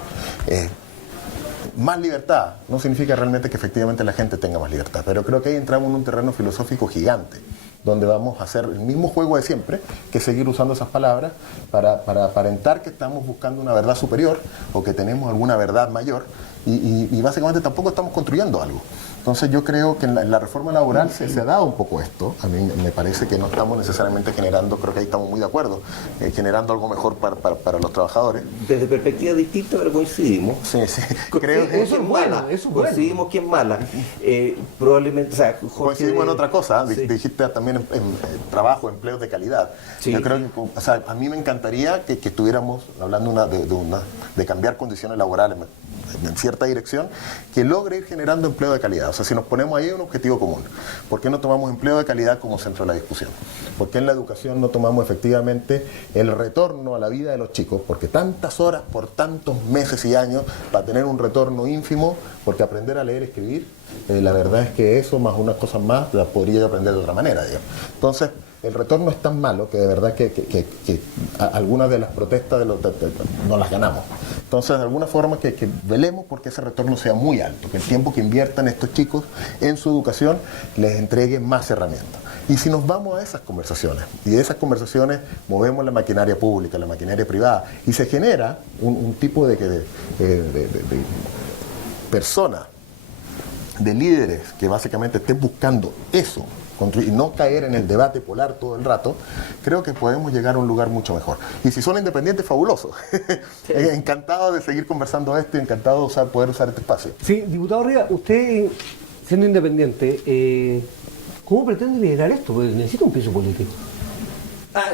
Más libertad no significa realmente que efectivamente la gente tenga más libertad. Pero creo que ahí entramos en un terreno filosófico gigante, donde vamos a hacer el mismo juego de siempre, que seguir usando esas palabras para aparentar que estamos buscando una verdad superior o que tenemos alguna verdad mayor, y básicamente tampoco estamos construyendo algo. Entonces yo creo que en la reforma laboral se ha dado un poco esto. A mí me parece que no estamos necesariamente generando, creo que ahí estamos muy de acuerdo, generando algo mejor para los trabajadores. Desde perspectivas distintas, pero coincidimos. Sí. Creo que eso es mala. Coincidimos que es mala. Probablemente, o sea, Jorge, coincidimos en otra cosa. Sí. Dijiste también en trabajo, empleos de calidad. Sí. Yo creo que, o sea, a mí me encantaría que estuviéramos hablando de cambiar condiciones laborales en cierta dirección, que logre ir generando empleo de calidad. O sea, si nos ponemos ahí un objetivo común, ¿por qué no tomamos empleo de calidad como centro de la discusión? ¿Por qué en la educación no tomamos efectivamente el retorno a la vida de los chicos? Porque tantas horas por tantos meses y años para tener un retorno ínfimo, porque aprender a leer y escribir, la verdad es que eso más unas cosas más las podría yo aprender de otra manera, digamos. Entonces, el retorno es tan malo que de verdad que algunas de las protestas no las ganamos. Entonces, de alguna forma que velemos porque ese retorno sea muy alto, que el tiempo que inviertan estos chicos en su educación les entregue más herramientas. Y si nos vamos a esas conversaciones, y de esas conversaciones movemos la maquinaria pública, la maquinaria privada, y se genera un tipo de persona de líderes que básicamente estén buscando eso, y no caer en el debate polar todo el rato, creo que podemos llegar a un lugar mucho mejor. Y si son independientes, fabuloso. Sí. Encantado de seguir conversando esto, encantado de poder usar este espacio. Sí, diputado Rivas, usted siendo independiente, ¿cómo pretende liderar esto? Porque necesita un peso político.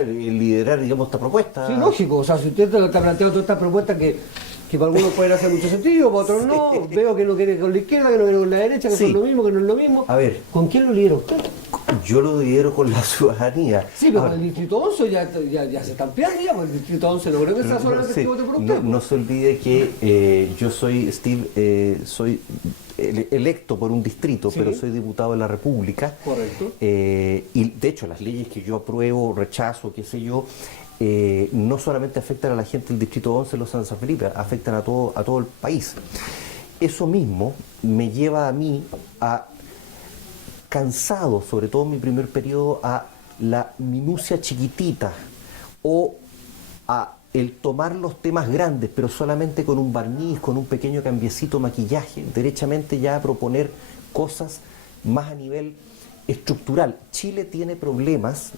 Liderar, digamos, esta propuesta. Sí, lógico. O sea, si usted está planteando todas estas propuestas que para algunos pueden hacer mucho sentido, para otros no. Veo que no quiere con la izquierda, que no quiere con la derecha, que son lo mismo, que no es lo mismo. A ver. ¿Con quién lo lidera usted? Yo lo lidero con la ciudadanía. Sí, pero con el Distrito 11 ya se están peleando ya, porque el Distrito 11 no creo que sea solamente que vote por usted. No se olvide que yo soy, Steve, soy electo por un distrito, pero soy diputado de la República. Correcto. Y de hecho las leyes que yo apruebo, rechazo, qué sé yo, no solamente afectan a la gente del Distrito 11 de los San Felipe, afectan a todo el país. Eso mismo me lleva a mí cansado, sobre todo en mi primer periodo, a la minucia chiquitita o a el tomar los temas grandes, pero solamente con un barniz, con un pequeño cambiecito, maquillaje, derechamente ya a proponer cosas más a nivel estructural. Chile tiene problemas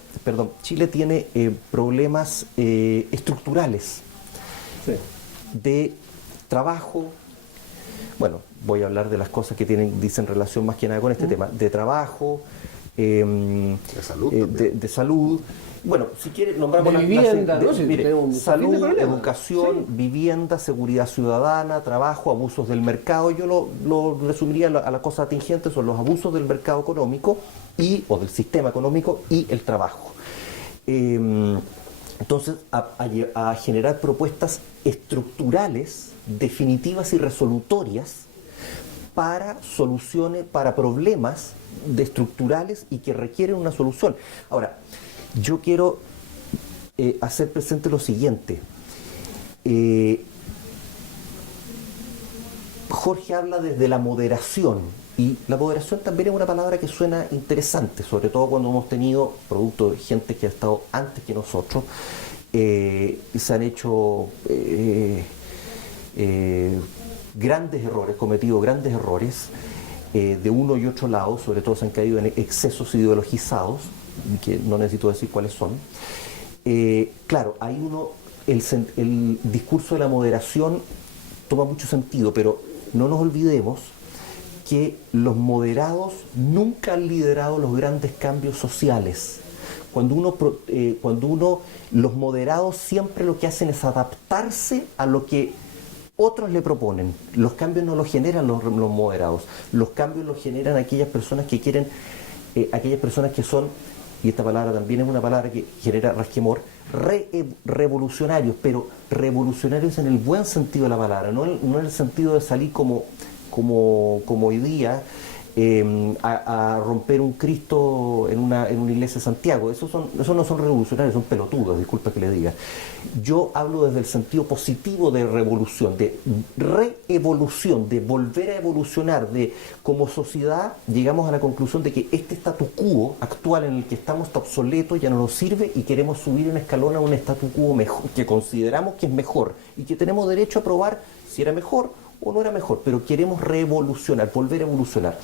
estructurales de trabajo. Bueno, voy a hablar de las cosas que dicen relación más que nada con este tema, de trabajo, de salud. Bueno, si quiere nombramos de vivienda, salud, educación, vivienda, seguridad ciudadana, trabajo, abusos del mercado. Yo lo resumiría a la cosa atingente, son los abusos del mercado económico o del sistema económico y el trabajo. Entonces, a generar propuestas estructurales, definitivas y resolutorias para soluciones, para problemas estructurales y que requieren una solución. Ahora, yo quiero hacer presente lo siguiente. Jorge habla desde la moderación, y la moderación también es una palabra que suena interesante, sobre todo cuando hemos tenido, producto de gente que ha estado antes que nosotros, se han hecho cometido grandes errores de uno y otro lado, sobre todo se han caído en excesos ideologizados, que no necesito decir cuáles son. Claro, el discurso de la moderación toma mucho sentido, pero no nos olvidemos que los moderados nunca han liderado los grandes cambios sociales. Los moderados siempre lo que hacen es adaptarse a lo que otros le proponen. Los cambios no los generan los moderados, los cambios los generan aquellas personas que quieren, aquellas personas que son, y esta palabra también es una palabra que genera rasquemor, revolucionarios, pero revolucionarios en el buen sentido de la palabra, no en el sentido de salir como hoy día a romper un Cristo en una iglesia de Santiago. Esos no son revolucionarios, son pelotudos, disculpa que le diga. Yo hablo desde el sentido positivo de revolución, de reevolución, de volver a evolucionar, de como sociedad llegamos a la conclusión de que este statu quo actual en el que estamos está obsoleto, ya no nos sirve y queremos subir un escalón a un statu quo mejor, que consideramos que es mejor y que tenemos derecho a probar si era mejor o no era mejor, pero queremos revolucionar, volver a evolucionar.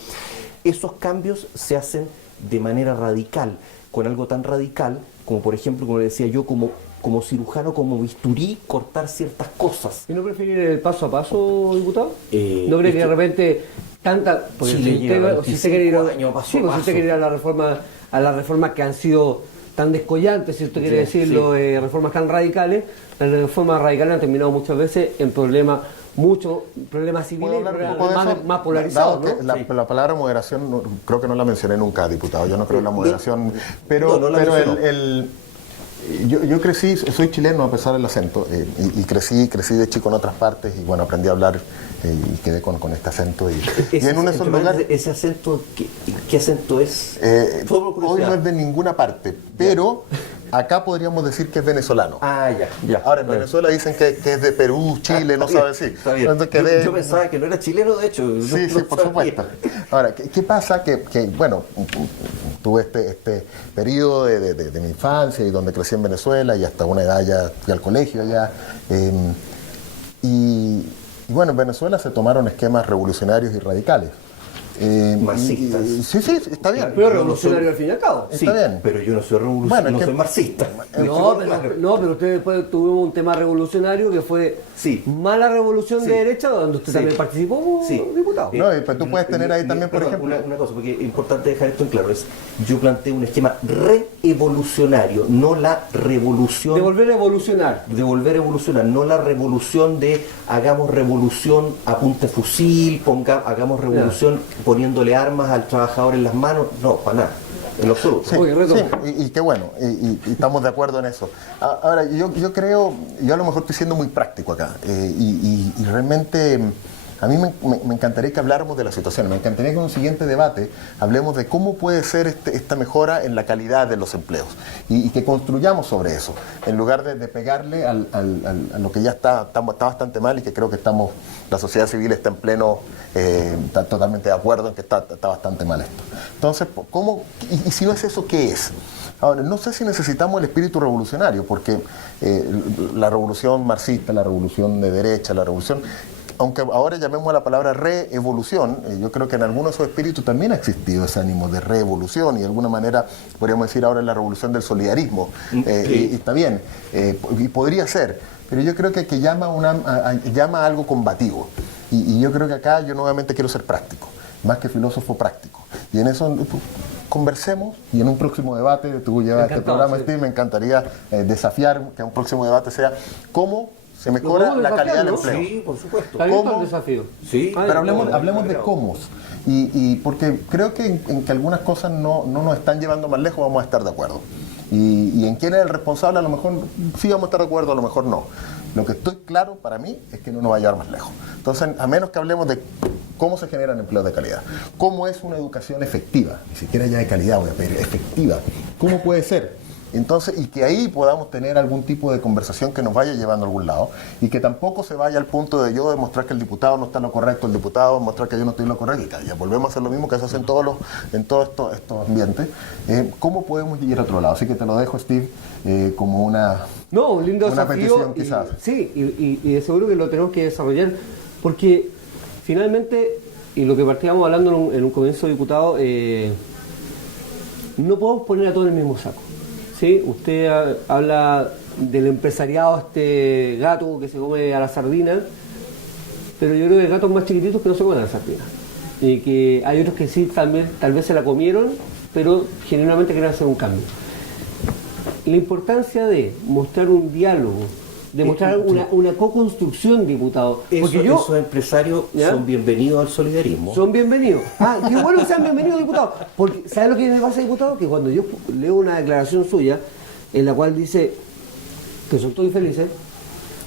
Esos cambios se hacen de manera radical, con algo tan radical como, por ejemplo, como le decía yo, como cirujano, como bisturí, cortar ciertas cosas. ¿Y no prefiere el paso a paso, diputado? ¿No cree que de repente tanta... Porque si usted quiere ir a las reformas que han sido tan descollantes, si usted quiere decirlo, reformas tan radicales, las reformas radicales han terminado muchas veces en problemas civiles, más polarizados, ¿no? La palabra moderación creo que no la mencioné nunca, diputado. Yo no creo en la moderación, pero yo crecí, soy chileno a pesar del acento, y crecí de chico en otras partes y bueno, aprendí a hablar y quedé con este acento. Y en un esos lugares... ¿Ese acento, qué acento es? Hoy no es de ninguna parte, pero acá podríamos decir que es venezolano. Ya. Ahora en Venezuela dicen que es de Perú, Chile, no sabe si. Está bien. Yo pensaba que no era chileno, de hecho. Sí, por supuesto. Ahora, ¿qué pasa? Que bueno, tuve este periodo de mi infancia y donde crecí en Venezuela y hasta una edad ya fui al colegio allá. Y bueno, en Venezuela se tomaron esquemas revolucionarios y radicales. Marxistas. Sí, sí, está bien. Pero revolucionario al fin y al cabo. Sí, Está bien. pero yo no soy revolucionario, Bueno, es no que- soy marxista. No, pero usted después tuvimos un tema revolucionario que fue Sí. mala revolución Sí. de derecha, donde usted Sí. también participó como Sí. diputado. No, pero tú puedes tener ahí también, por Perdón, ejemplo... una cosa, porque es importante dejar esto en claro, yo planteé un esquema reevolucionario, no la revolución De volver a evolucionar. de volver a evolucionar, no la revolución de hagamos revolución a punta de fusil, hagamos revolución poniéndole armas al trabajador en las manos, no, para nada, en lo absoluto. Sí, Oye, reto. sí, y qué bueno, y estamos de acuerdo en eso. Ahora, yo creo, yo a lo mejor estoy siendo muy práctico acá, y realmente a mí me encantaría que habláramos de la situación, me encantaría que en un siguiente debate hablemos de cómo puede ser esta mejora en la calidad de los empleos, y que construyamos sobre eso, en lugar de pegarle a lo que ya está bastante mal y que creo que la sociedad civil está en pleno, está totalmente de acuerdo en que está bastante mal esto. Entonces, ¿cómo? Y si no es eso, ¿qué es? Ahora, no sé si necesitamos el espíritu revolucionario, porque la revolución marxista, la revolución de derecha, la revolución, aunque ahora llamemos a la palabra reevolución, yo creo que en algunos de esos espíritus también ha existido ese ánimo de reevolución, y de alguna manera podríamos decir ahora es la revolución del solidarismo, y está bien, y podría ser, pero yo creo que llama a algo combativo, y yo creo que acá yo nuevamente quiero ser práctico, más que filósofo práctico, y en eso conversemos, y en un próximo debate, tú llevas este programa, sí. Steve, me encantaría desafiar que un próximo debate sea cómo se mejora podemos la calidad del desafiar, ¿no? empleo. Sí, por supuesto. Está abierto ¿Cómo? al desafío. Sí, Pero hablemos de cómo. Y porque creo que en que algunas cosas no nos están llevando más lejos, vamos a estar de acuerdo. Y en quién es el responsable, a lo mejor sí vamos a estar de acuerdo, a lo mejor no. Lo que estoy claro para mí es que no nos va a llevar más lejos. Entonces, a menos que hablemos de cómo se generan empleos de calidad, cómo es una educación efectiva, ni siquiera ya de calidad voy a pedir, efectiva, cómo puede ser. Entonces, y que ahí podamos tener algún tipo de conversación que nos vaya llevando a algún lado, y que tampoco se vaya al punto de yo demostrar que el diputado no está en lo correcto, el diputado demostrar que yo no estoy en lo correcto, y ya volvemos a hacer lo mismo que se hace en todos estos ambientes. ¿Cómo podemos ir a otro lado? Así que te lo dejo, Steve, como un lindo Una petición desafío, quizás. Sí, y de seguro que lo tenemos que desarrollar, porque finalmente, y lo que partíamos hablando en un comienzo, diputado, no podemos poner a todos en el mismo saco. ¿Sí? Usted habla del empresariado, este gato que se come a la sardina, pero yo creo que hay gatos más chiquititos que no se comen a la sardina. Y que hay otros que sí tal vez se la comieron, pero genuinamente quieren hacer un cambio. La importancia de mostrar un diálogo, de mostrar una co-construcción, diputado. Porque Esos empresarios ¿Ya? son bienvenidos al solidarismo. son bienvenidos. Ah, qué bueno que sean bienvenidos, diputado. Porque, ¿sabe lo que me pasa, diputado? Que cuando yo leo una declaración suya, en la cual dice que son todos infelices.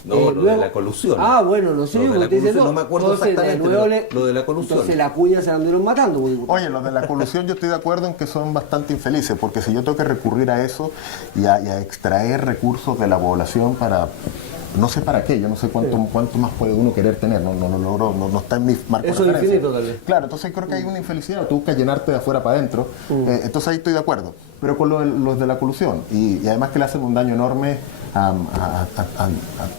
No, lo de la colusión. Ah, bueno, no sé. Lo de la porque dice, colusión, no me acuerdo entonces, exactamente, de nuevo lo de la colusión. Entonces la cuña se la anduvieron matando, pues, diputado. Oye, los de la colusión yo estoy de acuerdo en que son bastante infelices, porque si yo tengo que recurrir a eso y a extraer recursos de la población para, no sé para qué, yo no sé cuánto más puede uno querer tener, no lo logro, no está en mi marco de Eso es referencia. infinito, tal vez. Claro, entonces creo que hay una infelicidad, tú buscas llenarte de afuera para adentro, entonces ahí estoy de acuerdo, pero con los de la colusión, y además que le hacen un daño enorme a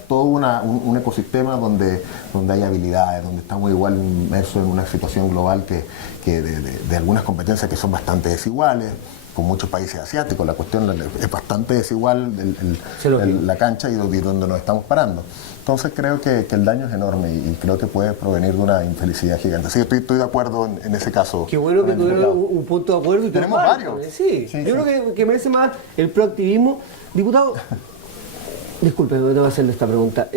todo un ecosistema donde hay habilidades, donde estamos igual inmersos en una situación global que de algunas competencias que son bastante desiguales, con muchos países asiáticos, la cuestión es bastante desigual la cancha y donde nos estamos parando. Entonces creo que el daño es enorme y creo que puede provenir de una infelicidad gigante. Así que estoy de acuerdo en ese caso. Qué bueno que con el tuvieron diputado. un punto de acuerdo. Y Tenemos todos varios. Sí, Sí, yo sí. creo que merece más el proactivismo. Diputado, disculpe, me tengo que hacerle esta pregunta.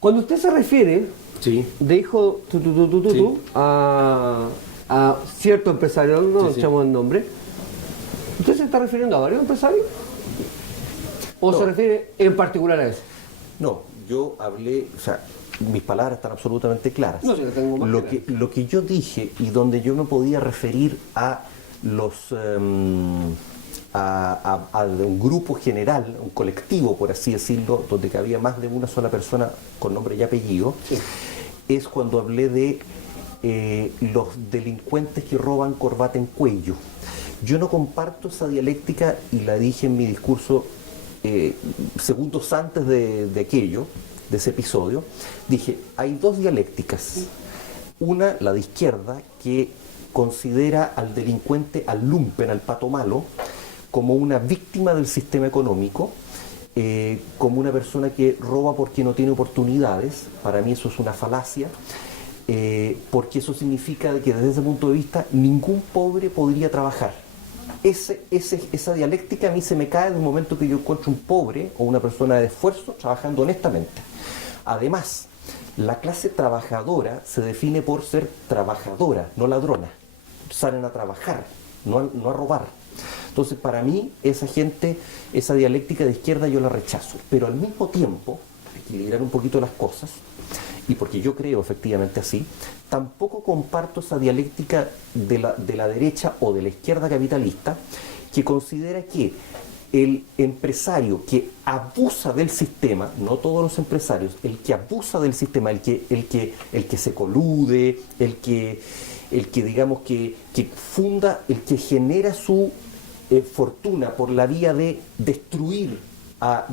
Cuando usted se refiere, Sí. dijo Sí. a cierto empresario, no nos sí. echamos el nombre, ¿usted se está refiriendo a varios empresarios? ¿O No. se refiere en particular a ese? No, yo hablé, o sea, mis palabras están absolutamente claras. No, sí, las tengo más claras. Lo que yo dije y donde yo me podía referir a los a un grupo general, un colectivo, por así decirlo, donde cabía más de una sola persona con nombre y apellido, es cuando hablé de los delincuentes que roban corbata en cuello. Yo no comparto esa dialéctica y la dije en mi discurso segundos antes de aquello, de ese episodio. Dije, hay dos dialécticas. Una, la de izquierda, que considera al delincuente, al lumpen, al pato malo, como una víctima del sistema económico, como una persona que roba porque no tiene oportunidades. Para mí eso es una falacia, porque eso significa que desde ese punto de vista ningún pobre podría trabajar. Esa dialéctica a mí se me cae en el momento que yo encuentro un pobre o una persona de esfuerzo trabajando honestamente. Además, la clase trabajadora se define por ser trabajadora, no ladrona. Salen a trabajar, no a robar. Entonces, para mí, esa gente, esa dialéctica de izquierda yo la rechazo. Pero al mismo tiempo, equilibrar un poquito las cosas, y porque yo creo efectivamente así, tampoco comparto esa dialéctica de la derecha o de la izquierda capitalista, que considera que el empresario que abusa del sistema, no todos los empresarios, el que abusa del sistema, el que se colude, el que digamos que funda, el que genera su fortuna por la vía de destruir a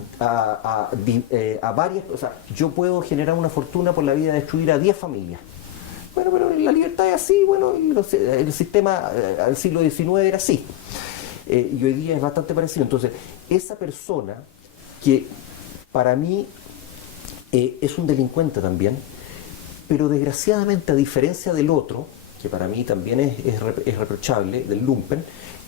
varias, o sea, yo puedo generar una fortuna por la vía de destruir a 10 familias. Bueno, pero la libertad es así, bueno, el sistema al siglo XIX era así. Y hoy día es bastante parecido. Entonces, esa persona que para mí es un delincuente también, pero desgraciadamente, a diferencia del otro, que para mí también es reprochable, del lumpen,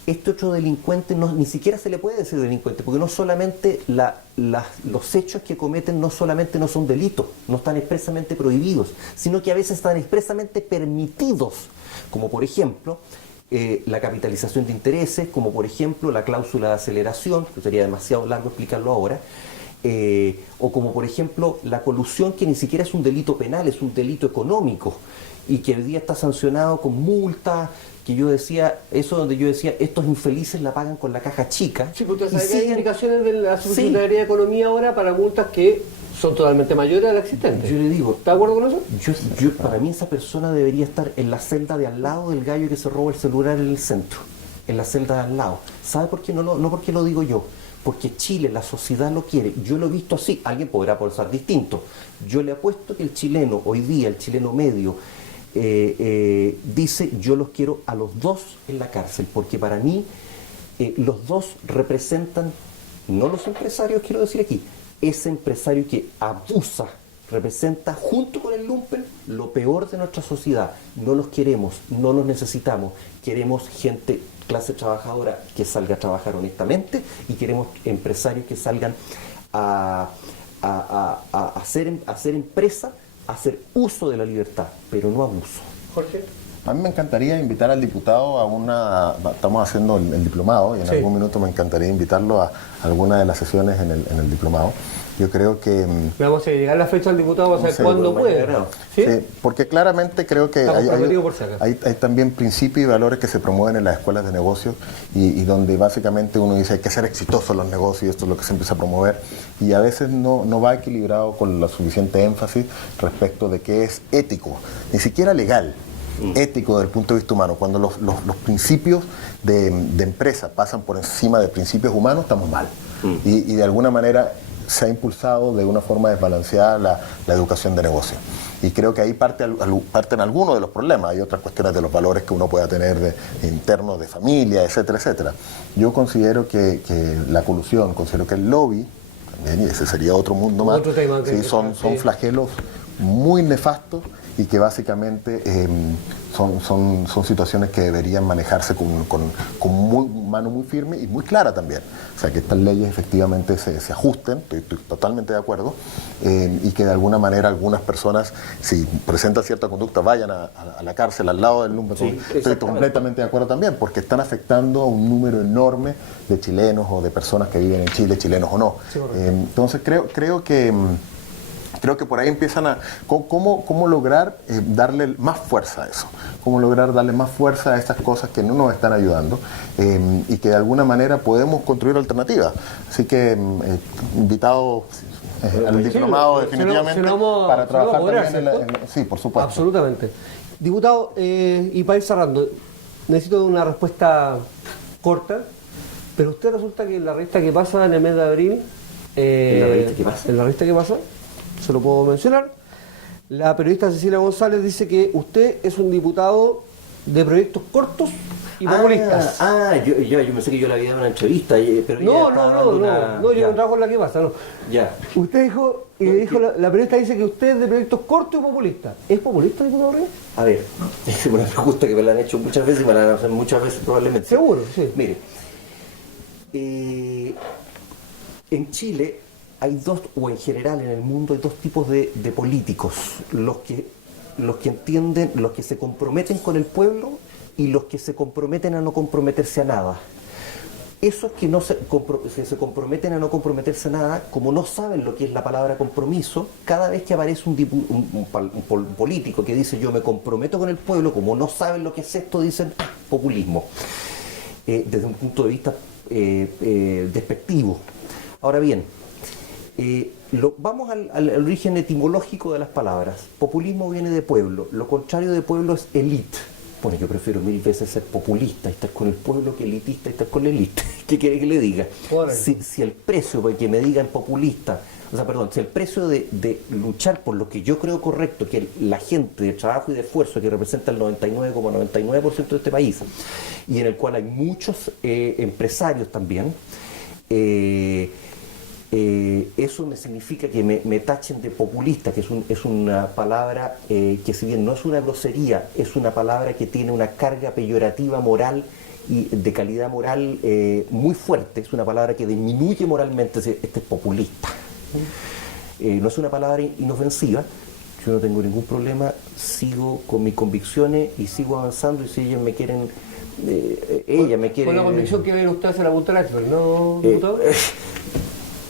este otro delincuente ni siquiera se le puede decir delincuente, porque no solamente los hechos que cometen no solamente no son delitos, no están expresamente prohibidos, sino que a veces están expresamente permitidos, como por ejemplo la capitalización de intereses, como por ejemplo la cláusula de aceleración, que sería demasiado largo explicarlo ahora, o como por ejemplo la colusión, que ni siquiera es un delito penal, es un delito económico, y que hoy día está sancionado con multas, que yo decía, eso donde yo decía, estos infelices la pagan con la caja chica. Sí, porque usted sabe que hay indicaciones de la Subsecretaría de Economía ahora para multas que son totalmente mayores a las existentes. Yo le digo, ¿está de acuerdo con eso? Para mí esa persona debería estar en la celda de al lado del gallo que se roba el celular en el centro, en la celda de al lado. ¿Sabe por qué? No porque lo digo yo, porque Chile, la sociedad lo quiere. Yo lo he visto así, alguien podrá pensar distinto. Yo le apuesto que el chileno, hoy día, el chileno medio, dice, yo los quiero a los dos en la cárcel, porque para mí los dos representan, no los empresarios, quiero decir aquí, ese empresario que abusa, representa junto con el lumpen lo peor de nuestra sociedad. No los queremos, no los necesitamos, queremos gente, clase trabajadora que salga a trabajar honestamente, y queremos empresarios que salgan a hacer empresa, hacer uso de la libertad, pero no abuso. Jorge. A mí me encantaría invitar al diputado estamos haciendo el diplomado, y en algún minuto me encantaría invitarlo a alguna de las sesiones en el diplomado. Yo creo que... Vamos a llegar la fecha al diputado, vamos a ver cuándo puede. ¿Sí? Sí, porque claramente creo que hay también principios y valores que se promueven en las escuelas de negocios, y donde básicamente uno dice hay que ser exitoso en los negocios, y esto es lo que se empieza a promover, y a veces no va equilibrado con la suficiente énfasis respecto de que es ético, ni siquiera legal. Ético desde el punto de vista humano. Cuando los principios de empresa pasan por encima de principios humanos, estamos mal. Y de alguna manera se ha impulsado de una forma desbalanceada la educación de negocio. Y creo que ahí parten algunos de los problemas. Hay otras cuestiones de los valores que uno pueda tener internos de familia, etcétera, etcétera. Yo considero que la colusión, considero que el lobby, también, y ese sería otro mundo más, otro tema sí, son flagelos muy nefastos, y que básicamente son situaciones que deberían manejarse con mano muy firme y muy clara también. O sea, que estas leyes efectivamente se ajusten, estoy totalmente de acuerdo, y que de alguna manera algunas personas, si presentan cierta conducta, vayan a la cárcel al lado del número. Sí, estoy completamente de acuerdo también, porque están afectando a un número enorme de chilenos o de personas que viven en Chile, chilenos o no. Sí, entonces creo que por ahí empiezan a... ¿Cómo lograr darle más fuerza a eso? ¿Cómo lograr darle más fuerza a estas cosas que no nos están ayudando, y que de alguna manera podemos construir alternativas? Así que invitado al diplomado definitivamente para trabajar también sí, por supuesto. Absolutamente. Diputado, y para ir cerrando, necesito una respuesta corta, pero usted resulta que en la revista que pasa en el mes de abril... ¿En la revista que pasa? ¿En la revista que pasa? Se lo puedo mencionar. La periodista Cecilia González dice que usted es un diputado de proyectos cortos y populistas. Yo pensé que yo le había dado una entrevista, pero No, ella estaba dando una... yo ya, no trabajo en La Que Pasa, no. ya. Usted dijo, la periodista dice que usted es de proyectos cortos y populistas. ¿Es populista, diputado Rivas? A ver, es una pregunta que me la han hecho muchas veces y me la van a hacer muchas veces probablemente. Seguro, sí. Mire, en Chile hay dos, o en general en el mundo hay dos tipos de políticos, los que entienden, los que se comprometen con el pueblo y los que se comprometen a no comprometerse a nada. Esos que se comprometen a no comprometerse a nada, como no saben lo que es la palabra compromiso, cada vez que aparece un político que dice yo me comprometo con el pueblo, como no saben lo que es esto, dicen populismo, desde un punto de vista despectivo. Ahora bien, vamos al origen etimológico de las palabras. Populismo viene de pueblo, lo contrario de pueblo es élite. Bueno, yo prefiero mil veces ser populista y estar con el pueblo que elitista y estar con la élite. ¿Qué quiere que le diga? Si el precio para que me digan populista, si el precio de luchar por lo que yo creo correcto, que la gente de trabajo y de esfuerzo que representa el 99,99% de este país, y en el cual hay muchos empresarios también, eso me significa que me tachen de populista, que es una palabra que si bien no es una grosería, es una palabra que tiene una carga peyorativa moral y de calidad moral muy fuerte, es una palabra que disminuye moralmente, este es populista. No es una palabra inofensiva, yo no tengo ningún problema, sigo con mis convicciones y sigo avanzando, y si ellos me quieren... ella me quiere... Con la convicción que viene usted a hacer la punta del iceberg, ¿no, diputado?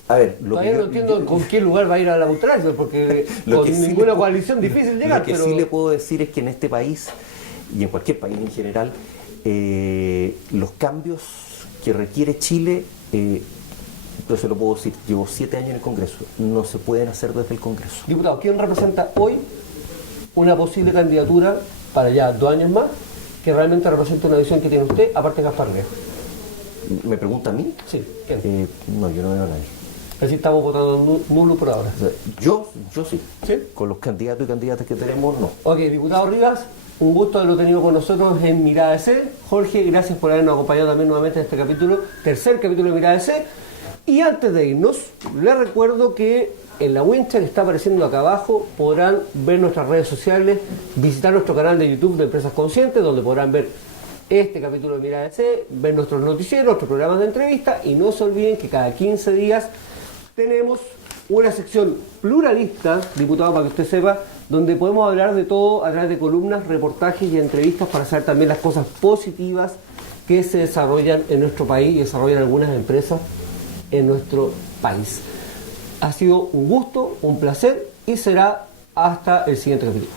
A ver, todavía no entiendo con qué lugar va a ir a la Butracio, porque con ninguna coalición difícil llegar. Lo que sí le puedo decir es que en este país, y en cualquier país en general, los cambios que requiere Chile, yo se lo puedo decir, llevo 7 años en el Congreso, no se pueden hacer desde el Congreso. Diputado, ¿quién representa hoy una posible candidatura para ya 2 años más que realmente representa una visión que tiene usted, aparte de Gaspar Lejo? ¿Me pregunta a mí? Sí, ¿quién? No, yo no veo a nadie. Así estamos votando nulo por ahora. O sea, yo sí. ¿Sí? Con los candidatos y candidatas que tenemos, no. Ok, diputado Rivas, un gusto haberlo tenido con nosotros en Mirada de C. Jorge, gracias por habernos acompañado también nuevamente en este capítulo, tercer capítulo de Mirada de C. Y antes de irnos, les recuerdo que en la wincha que está apareciendo acá abajo podrán ver nuestras redes sociales, visitar nuestro canal de YouTube de Empresas Conscientes, donde podrán ver este capítulo de Mirada de C, ver nuestros noticieros, nuestros programas de entrevista, y no se olviden que cada 15 días tenemos una sección pluralista, diputado, para que usted sepa, donde podemos hablar de todo a través de columnas, reportajes y entrevistas para saber también las cosas positivas que se desarrollan en nuestro país y desarrollan algunas empresas en nuestro país. Ha sido un gusto, un placer y será hasta el siguiente capítulo.